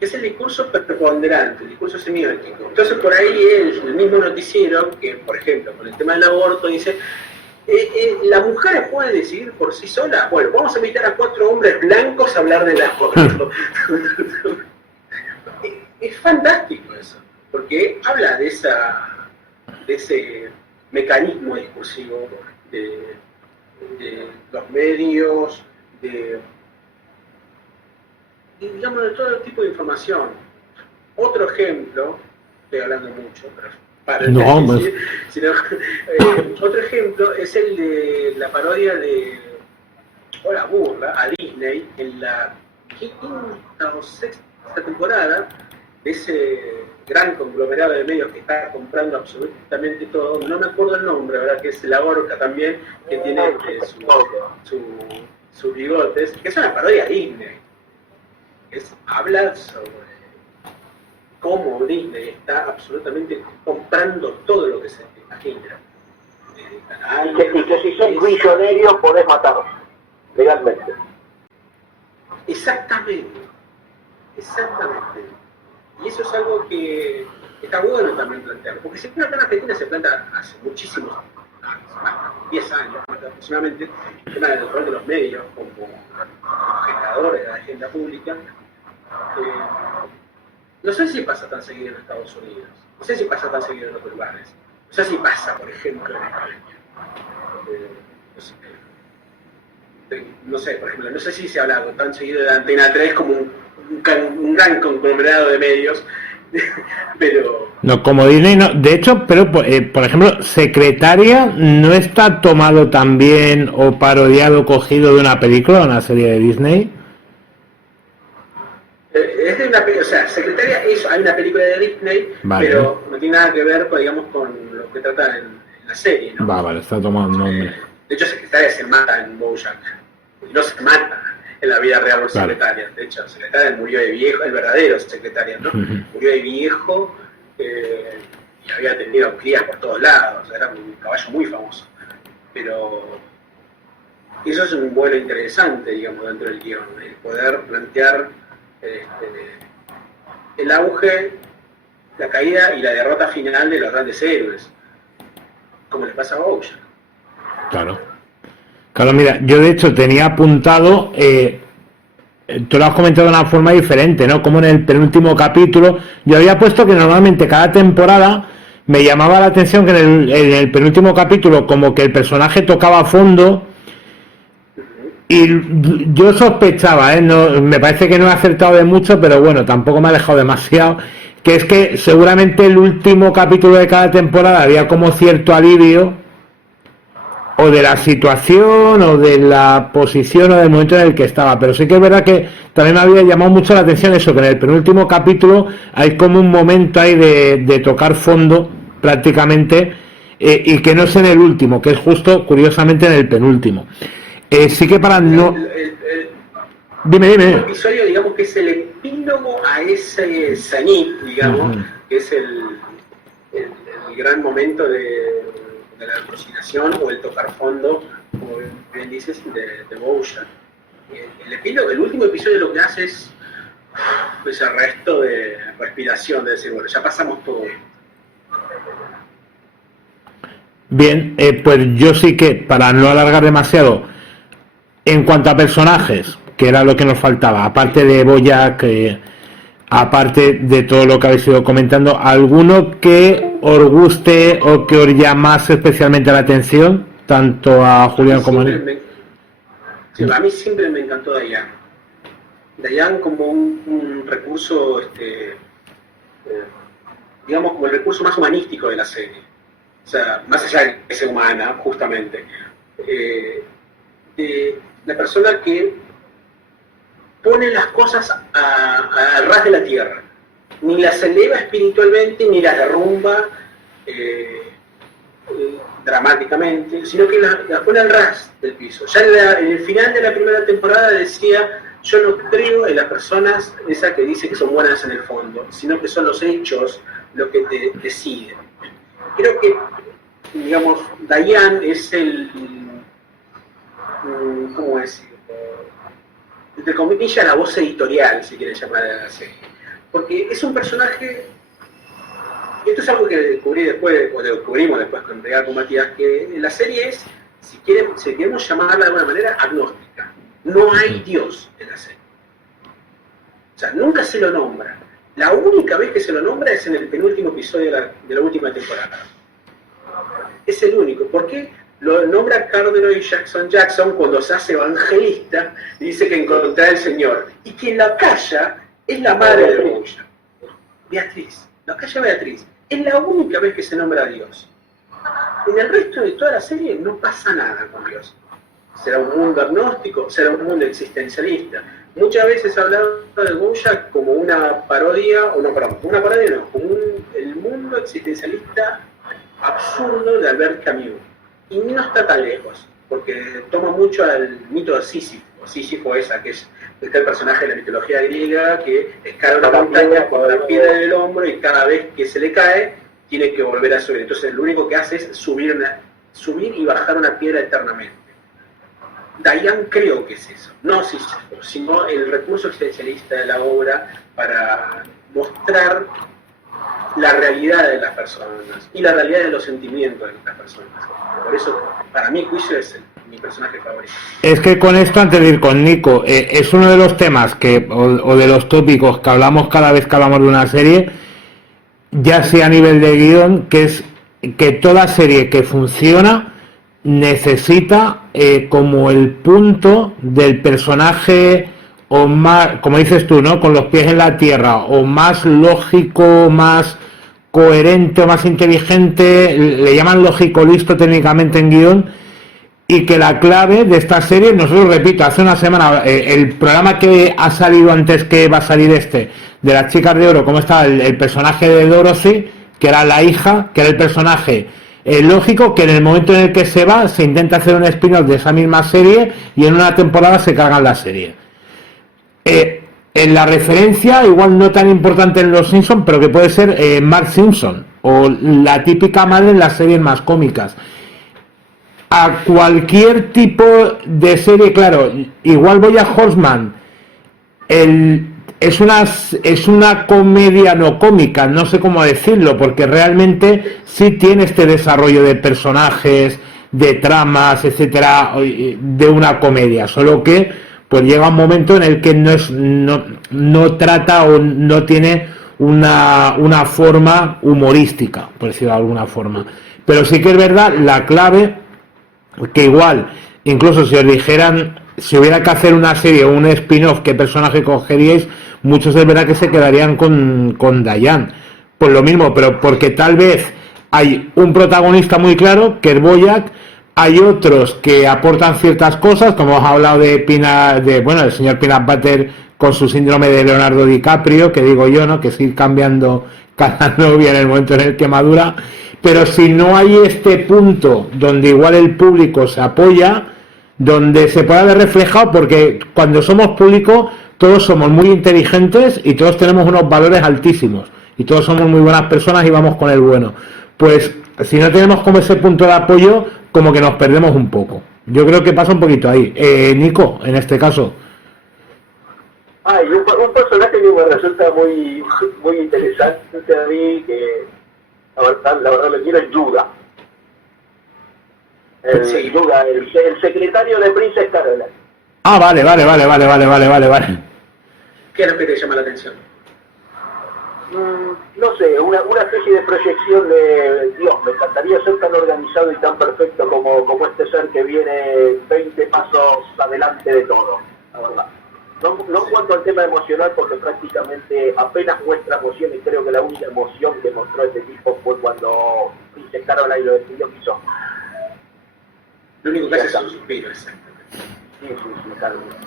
es el discurso preponderante, el discurso semiótico. Entonces por ahí el mismo noticiero, que por ejemplo con el tema del aborto dice, ¿la mujer puede decidir por sí sola? Bueno, vamos a invitar a 4 hombres blancos a hablar del aborto. Es fantástico eso, porque habla de ese mecanismo discursivo de los medios, digamos, de todo tipo de información. Otro ejemplo, estoy hablando mucho, pero para otro ejemplo es el de la parodia o la burla a Disney en la 5ª o 6ª temporada de ese gran conglomerado de medios que está comprando absolutamente todo. No me acuerdo el nombre, ¿verdad? Que es la orca también, que tiene sus bigotes, que es una parodia a Disney. Habla sobre cómo Disney está absolutamente comprando todo lo que se imagina. Y que si sos millonario podés matarlo, legalmente. Exactamente. Y eso es algo que está bueno también plantearlo, porque si acá en Argentina se planta hace muchísimos años, 10 años aproximadamente, el tema del rol de los medios como generadores de la agenda pública. No sé si pasa tan seguido en Estados Unidos, no sé si pasa tan seguido en otros lugares, no sé si pasa, por ejemplo, en España. No sé, por ejemplo, no sé si se habla tan seguido de Antena 3 como un gran conglomerado de medios, pero... No, como Disney no. De hecho, pero por ejemplo, Secretaria no está tomado también o parodiado, cogido de una película, una serie de Disney. Es de una película, o sea, Secretaria hay una película de Disney, vale, pero no tiene nada que ver, digamos, con lo que trata en la serie, ¿no? Vale, está tomado un nombre. De hecho, Secretaria se mata en BoJack, y no se mata en la vida real por Secretaria. De hecho, Secretaria murió de viejo, el verdadero Secretaria, ¿no? Murió de viejo y había tenido crías por todos lados, era un caballo muy famoso. Pero eso es un vuelo interesante, digamos, dentro del guión, el poder plantear el auge, la caída y la derrota final de los grandes héroes, como le pasa a BoJack. Claro, mira, yo de hecho tenía apuntado, tú lo has comentado de una forma diferente, ¿no? Como en el penúltimo capítulo, yo había puesto que normalmente cada temporada me llamaba la atención que en el penúltimo capítulo como que el personaje tocaba fondo. Y yo sospechaba, no, me parece que no he acertado de mucho, pero bueno, tampoco me ha dejado demasiado, que es que seguramente el último capítulo de cada temporada había como cierto alivio, o de la situación, o de la posición, o del momento en el que estaba. Pero sí que es verdad que también me había llamado mucho la atención eso, que en el penúltimo capítulo hay como un momento ahí de tocar fondo, prácticamente, y que no es en el último, que es justo, curiosamente, en el penúltimo. Sí que para no... Dime. El episodio, digamos, que es el epílogo a ese cenit, digamos, que es el gran momento de la alucinación o el tocar fondo, como bien dices, de BoJack. El epílogo, el último episodio lo que hace es ese resto de respiración, de decir, bueno, ya pasamos todo. Bien, pues yo sí que, para no alargar demasiado, en cuanto a personajes, que era lo que nos faltaba, aparte de BoJack, aparte de todo lo que habéis ido comentando, ¿alguno que os guste o que os llamase especialmente la atención, tanto a Julián como a mí? Sí, a mí siempre me encantó Dayan. Dayan como un recurso, digamos, como el recurso más humanístico de la serie. O sea, más allá de que sea humana, justamente. De la persona que pone las cosas a ras de la tierra. Ni las eleva espiritualmente, ni las derrumba dramáticamente, sino que las pone al ras del piso. Ya en el final de la primera temporada decía: yo no creo en las personas esas que dicen que son buenas en el fondo, sino que son los hechos los que te deciden. Creo que, digamos, Dayan es ¿cómo decirlo? Entre comillas, la voz editorial, si quieren llamar a la serie. Porque es un personaje, esto es algo que descubrí después, o descubrimos después con Real con Matías, que la serie es, si queremos llamarla de alguna manera, agnóstica. No hay Dios en la serie. O sea, nunca se lo nombra. La única vez que se lo nombra es en el penúltimo episodio de la última temporada. Es el único. ¿Por qué? Lo nombra Cardinal Jackson cuando se hace evangelista y dice que encontrará al Señor. Y quien la calla es la madre de Bojack, Beatriz. La calla Beatriz. Es la única vez que se nombra a Dios. En el resto de toda la serie no pasa nada con Dios. Será un mundo agnóstico, será un mundo existencialista. Muchas veces se hablaba de Bojack como una parodia, o no, perdón, una parodia no, como el mundo existencialista absurdo de Albert Camus. Y no está tan lejos, porque toma mucho al mito de Sísifo. Sísifo es el personaje de la mitología griega que escala una montaña con la piedra en el hombro y cada vez que se le cae tiene que volver a subir. Entonces lo único que hace es subir y bajar una piedra eternamente. Dayan creo que es eso, no Sísifo, sino el recurso existencialista de la obra para mostrar la realidad de las personas y la realidad de los sentimientos de las personas. Por eso, para mí, Juicio es mi personaje favorito. Es que con esto, antes de ir con Nico, es uno de los temas o de los tópicos que hablamos cada vez que hablamos de una serie, ya sea a nivel de guión, que es que toda serie que funciona necesita como el punto del personaje, o más, como dices tú, ¿no?, con los pies en la tierra, o más lógico, más coherente o más inteligente, le llaman lógico listo técnicamente en guión, y que la clave de esta serie, nosotros, repito, hace una semana, el programa que ha salido antes que va a salir de las chicas de oro, cómo estaba el personaje de Dorothy, que era la hija, que era el personaje lógico, que en el momento en el que se va, se intenta hacer un spin-off de esa misma serie, y en una temporada se cargan la serie. En la referencia, igual no tan importante en Los Simpsons, pero que puede ser Mark Simpson, o la típica madre en las series más cómicas. A cualquier tipo de serie, claro, igual BoJack Horseman es una comedia no cómica, no sé cómo decirlo, porque realmente sí tiene este desarrollo de personajes, de tramas, etcétera, de una comedia, solo que pues llega un momento en el que no trata o no tiene una forma humorística, por decirlo de alguna forma. Pero sí que es verdad, la clave, que igual, incluso si os dijeran, si hubiera que hacer una serie o un spin-off, ¿qué personaje cogeríais? Muchos es verdad que se quedarían con Dayan. Por lo mismo, pero porque tal vez hay un protagonista muy claro, que es BoJack. Hay otros que aportan ciertas cosas, como hemos hablado del señor Peanut Butter con su síndrome de Leonardo DiCaprio, que digo yo, ¿no?, que es ir cambiando cada novia en el momento en el que madura. Pero si no hay este punto donde igual el público se apoya, donde se pueda ver reflejado, porque cuando somos público todos somos muy inteligentes y todos tenemos unos valores altísimos y todos somos muy buenas personas y vamos con el bueno. Pues si no tenemos como ese punto de apoyo, como que nos perdemos un poco. Yo creo que pasa un poquito ahí. Nico, en este caso. Y un personaje que me resulta muy, muy interesante a mí, que la verdad lo quiero, es Yuga. Yuga, el secretario de Princess Caroline. Vale. ¿Qué es lo que te llama la atención? no sé, una especie de proyección de, Dios, me encantaría ser tan organizado y tan perfecto como este ser que viene 20 pasos adelante de todo, la verdad. No en cuanto al tema emocional, porque prácticamente apenas muestra emoción, y creo que la única emoción que mostró este tipo fue cuando Princess Caroline lo decidió que hizo. Lo único que hace es un suspiro, exactamente. Sí,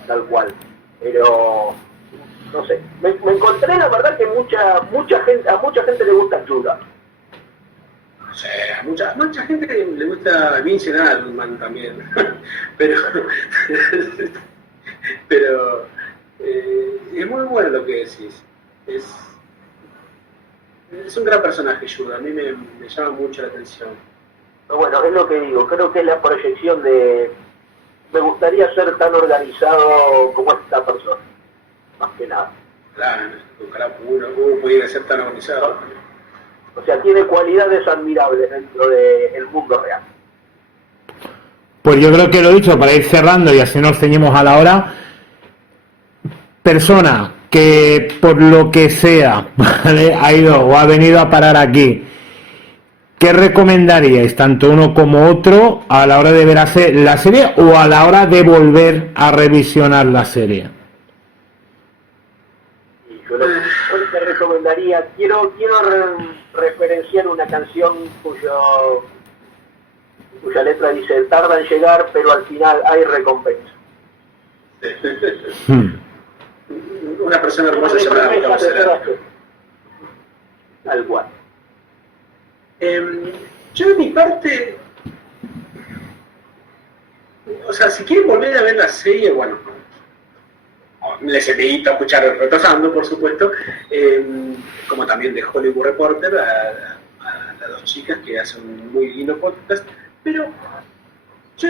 tal cual. Pero, no sé, me encontré la verdad que a mucha gente le gusta Judas. O sea, a mucha gente le gusta Vince Gilligan también, pero es muy bueno lo que decís. Es un gran personaje, Judas, a mí me llama mucho la atención. Pero bueno, es lo que digo, creo que es la proyección de, me gustaría ser tan organizado como esta persona, más que nada. Claro, ojalá uno pudiera ser tan organizado. O sea, tiene cualidades admirables dentro del mundo real. Pues yo creo que lo he dicho, para ir cerrando y así nos ceñimos a la hora. Persona que por lo que sea, ¿vale?, ha ido o ha venido a parar aquí, ¿qué recomendaríais, tanto uno como otro, a la hora de ver la serie o a la hora de volver a revisionar la serie? Yo lo que te recomendaría, quiero referenciar una canción cuya letra dice: tarda en llegar, pero al final hay recompensa. Una persona hermosa llamada Gustavo Cerati. Tal cual. Yo de mi parte, o sea, si quieren volver a ver la serie, bueno, les invito a escuchar Retrasando, por supuesto, como también de Hollywood Reporter, a las dos chicas que hacen un muy lindo podcast, pero yo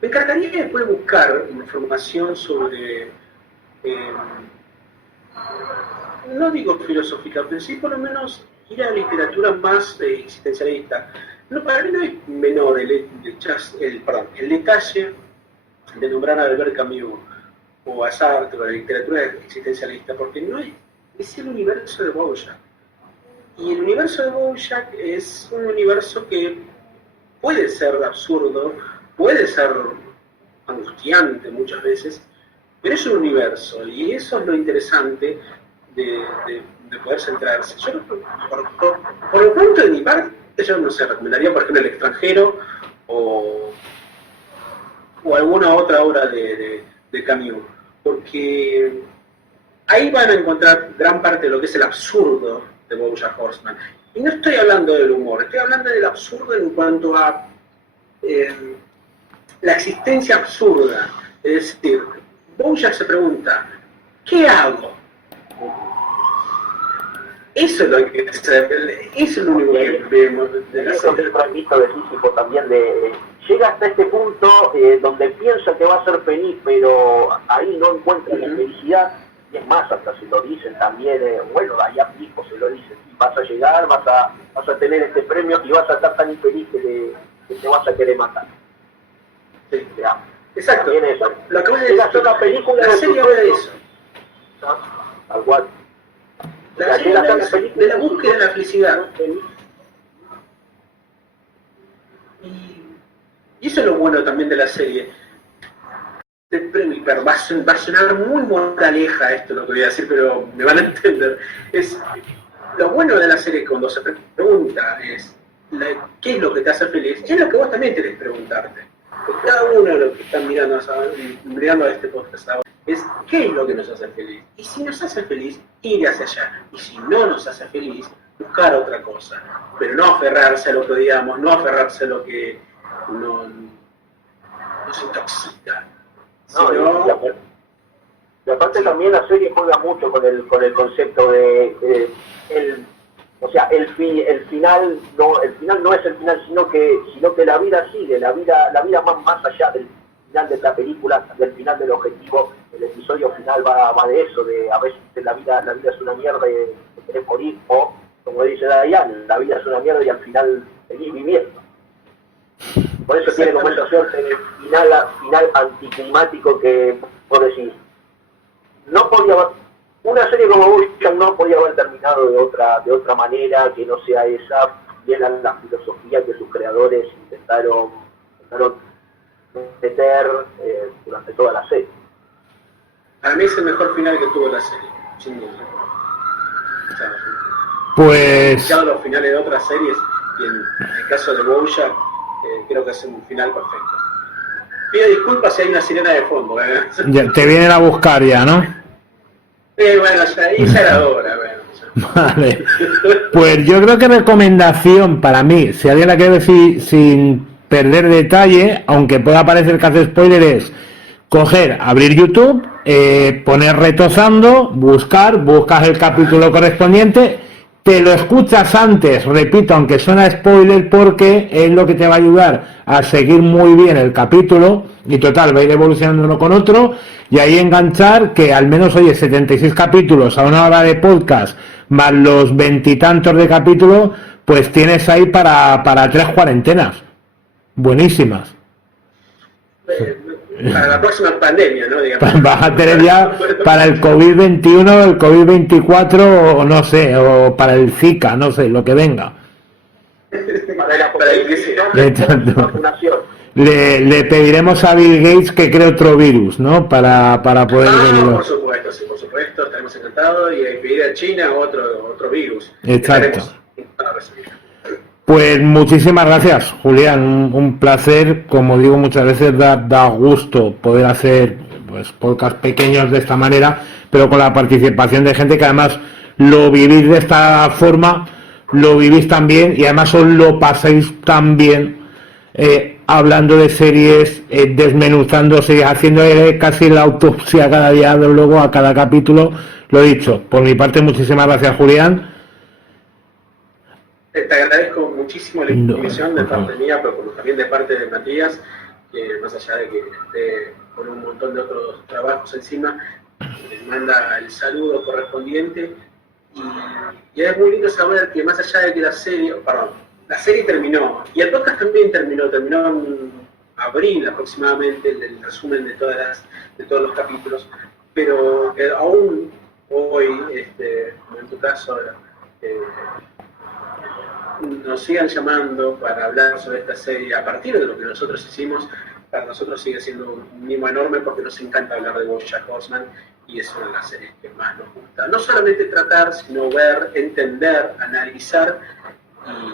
me encargaría después de buscar información sobre, no digo filosófica, pero sí por lo menos ir a literatura más existencialista. No, para mí no es menor el detalle de nombrar a Albert Camus o a Sartre o a la literatura existencialista, porque no es el universo de Bojack. Y el universo de Bojack es un universo que puede ser absurdo, puede ser angustiante muchas veces, pero es un universo, y eso es lo interesante de poder centrarse. Yo, por el punto de mi parte, yo no sé, recomendaría por ejemplo El extranjero o alguna otra obra de Camus, porque ahí van a encontrar gran parte de lo que es el absurdo de BoJack Horseman. Y no estoy hablando del humor, estoy hablando del absurdo en cuanto a la existencia absurda. Es decir, BoJack se pregunta, ¿qué hago? Eso es lo que eso es lo único que vemos de la serie. Eso es mito de Sísifo también, llega hasta este punto donde piensa que va a ser feliz, pero ahí no encuentra la felicidad, y es más, hasta se lo dicen también, bueno, allá mismo se lo dicen, vas a llegar, vas a tener este premio y vas a estar tan infeliz que te vas a querer matar. Sí. O sea, exacto, eso. Lo que voy a decir, una película la serie habla de eso. Tal cual. La serie habla de la búsqueda de la felicidad. Y eso es lo bueno también de la serie. Va a sonar muy moraleja esto lo que voy a decir, pero me van a entender. Lo bueno de la serie cuando se pregunta es ¿qué es lo que te hace feliz? Es lo que vos también tenés que preguntarte. Porque cada uno de los que están mirando a este podcast ahora es ¿qué es lo que nos hace feliz? Y si nos hace feliz, ir hacia allá. Y si no nos hace feliz, buscar otra cosa. Pero no aferrarse a lo que odiamos, no aferrarse a lo que nos intoxica. No, y aparte también la serie juega mucho con el concepto de el final no es el final, sino que la vida sigue, la vida más allá del final de la película, del final del objetivo. El episodio final va de eso, de a veces la vida es una mierda y te querés morir, o como dice Dayan, la vida es una mierda y al final seguís viviendo. Por eso tiene como esa suerte de final anticlimático que vos decís, no podía una serie como Bojack no podía haber terminado de otra manera que no sea esa, y era la filosofía que sus creadores intentaron meter durante toda la serie. Para mí es el mejor final que tuvo la serie, sin duda. O sea, Pues ya los finales de otras series, y en el caso de Bojack, creo que es un final perfecto. Pido disculpas si hay una sirena de fondo. ya te vienen a buscar ya, ¿no? Bueno, ya era hora. Bueno, Vale. Pues yo creo que recomendación para mí, si alguien la quiere ver sin perder detalle, aunque pueda parecer que hace spoiler, es coger, abrir YouTube, poner Retosando, buscas el capítulo correspondiente, te lo escuchas antes, repito, aunque suena spoiler, porque es lo que te va a ayudar a seguir muy bien el capítulo, y total, va a ir evolucionando uno con otro, y ahí enganchar que al menos, oye, 76 capítulos a una hora de podcast, más los 20 y tantos de capítulo, pues tienes ahí para 3 cuarentenas. Buenísimas. Para la próxima pandemia, ¿no? Digamos. Vas a tener ya para el COVID-21, el COVID-24, o no sé, o para el Zika, no sé, lo que venga. Para el vacunación. Le pediremos a Bill Gates que cree otro virus, ¿no? Para poder verlo. Por supuesto, sí, por supuesto, estaremos encantados, y pedir a China otro virus. Exacto. Para recibir. Pues muchísimas gracias, Julián, un placer, como digo muchas veces, da gusto poder hacer pues podcasts pequeños de esta manera, pero con la participación de gente que además lo vivís de esta forma, lo vivís tan bien y además os lo pasáis tan bien, hablando de series, desmenuzándose, haciendo casi la autopsia cada día, luego a cada capítulo. Lo dicho, por mi parte, muchísimas gracias, Julián. Te agradezco muchísimo la invitación de parte mía, pero también de parte de Matías, que más allá de que esté con un montón de otros trabajos encima, me manda el saludo correspondiente. Y es muy lindo saber que más allá de que la serie terminó, y el podcast también terminó en abril aproximadamente, el resumen de todos los capítulos, pero aún hoy, como en tu caso, nos sigan llamando para hablar sobre esta serie a partir de lo que nosotros hicimos. Para nosotros sigue siendo un mimo enorme porque nos encanta hablar de BoJack Horseman y es una de las series que más nos gusta. No solamente tratar, sino ver, entender, analizar y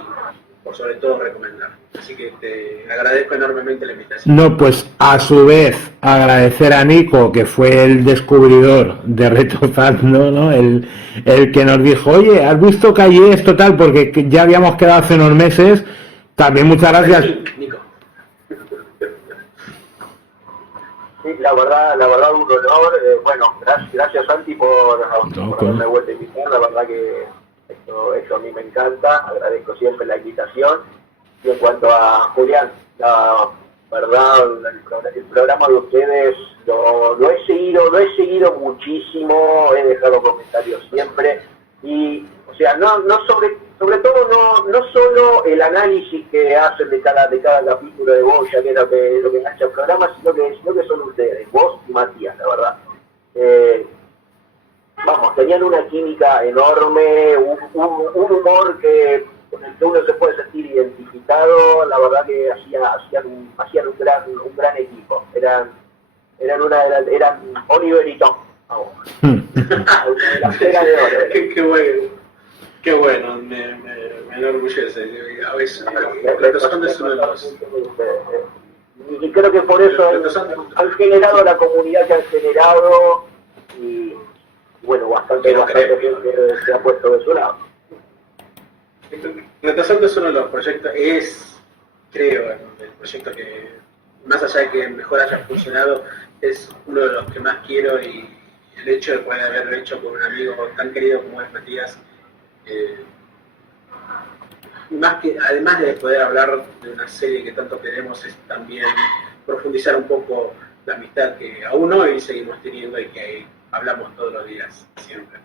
por sobre todo recomendar. Así que te agradezco enormemente la invitación. No, pues a su vez agradecer a Nico, que fue el descubridor de Retosando, ¿no? El que nos dijo, oye, ¿has visto que hay esto tal? Porque ya habíamos quedado hace unos meses. También muchas gracias. Nico. Sí, la verdad un honor. Bueno, gracias Santi por haberme vuelto a invitar. La verdad que esto a mí me encanta. Agradezco siempre la invitación. Y en cuanto a Julián, la verdad, el programa de ustedes lo he seguido muchísimo. He dejado comentarios siempre. Y, o sea, sobre todo no solo el análisis que hacen de cada capítulo de Bojack, que es lo que engancha el programa, sino que son ustedes, vos y Matías, la verdad. Tenían una química enorme, un humor con el que uno se puede sentir identificado. La verdad que hacían un gran equipo. Eran Oliver y Tom. Qué bueno, me enorgullece. A veces, Retosando es uno de los... Y creo que por eso han generado la comunidad que han generado y bueno, bastante gente se ha puesto de su lado. Retosando es uno de los proyectos, creo, el proyecto que, más allá de que mejor haya funcionado, es uno de los que más quiero, y el hecho de poder haberlo hecho con un amigo tan querido como es Matías, además de poder hablar de una serie que tanto queremos, es también profundizar un poco la amistad que aún hoy seguimos teniendo y que hablamos todos los días, siempre.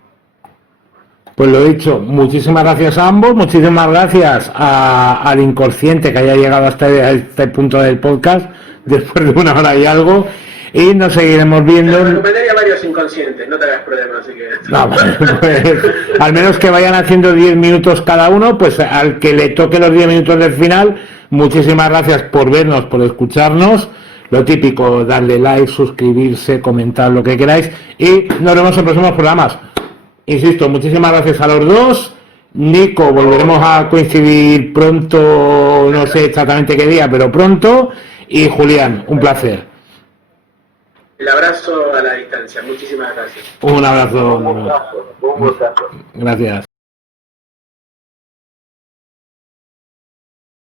Pues lo dicho, muchísimas gracias a ambos, muchísimas gracias al inconsciente que haya llegado hasta este punto del podcast, después de una hora y algo. y nos seguiremos Te viendo. recomendaría varios inconscientes, no te hagas problemas, así que... No, pues, al menos que vayan haciendo 10 minutos cada uno, pues al que le toque los 10 minutos del final, muchísimas gracias por vernos, por escucharnos. Lo típico, darle like, suscribirse, comentar lo que queráis y nos vemos en próximos programas. Insisto, muchísimas gracias a los dos. Nico, volveremos a coincidir pronto, no sé exactamente qué día, pero pronto. Y Julián, un placer. El abrazo a la distancia, muchísimas gracias. Un abrazo. Un gustazo, un gustazo. Gracias.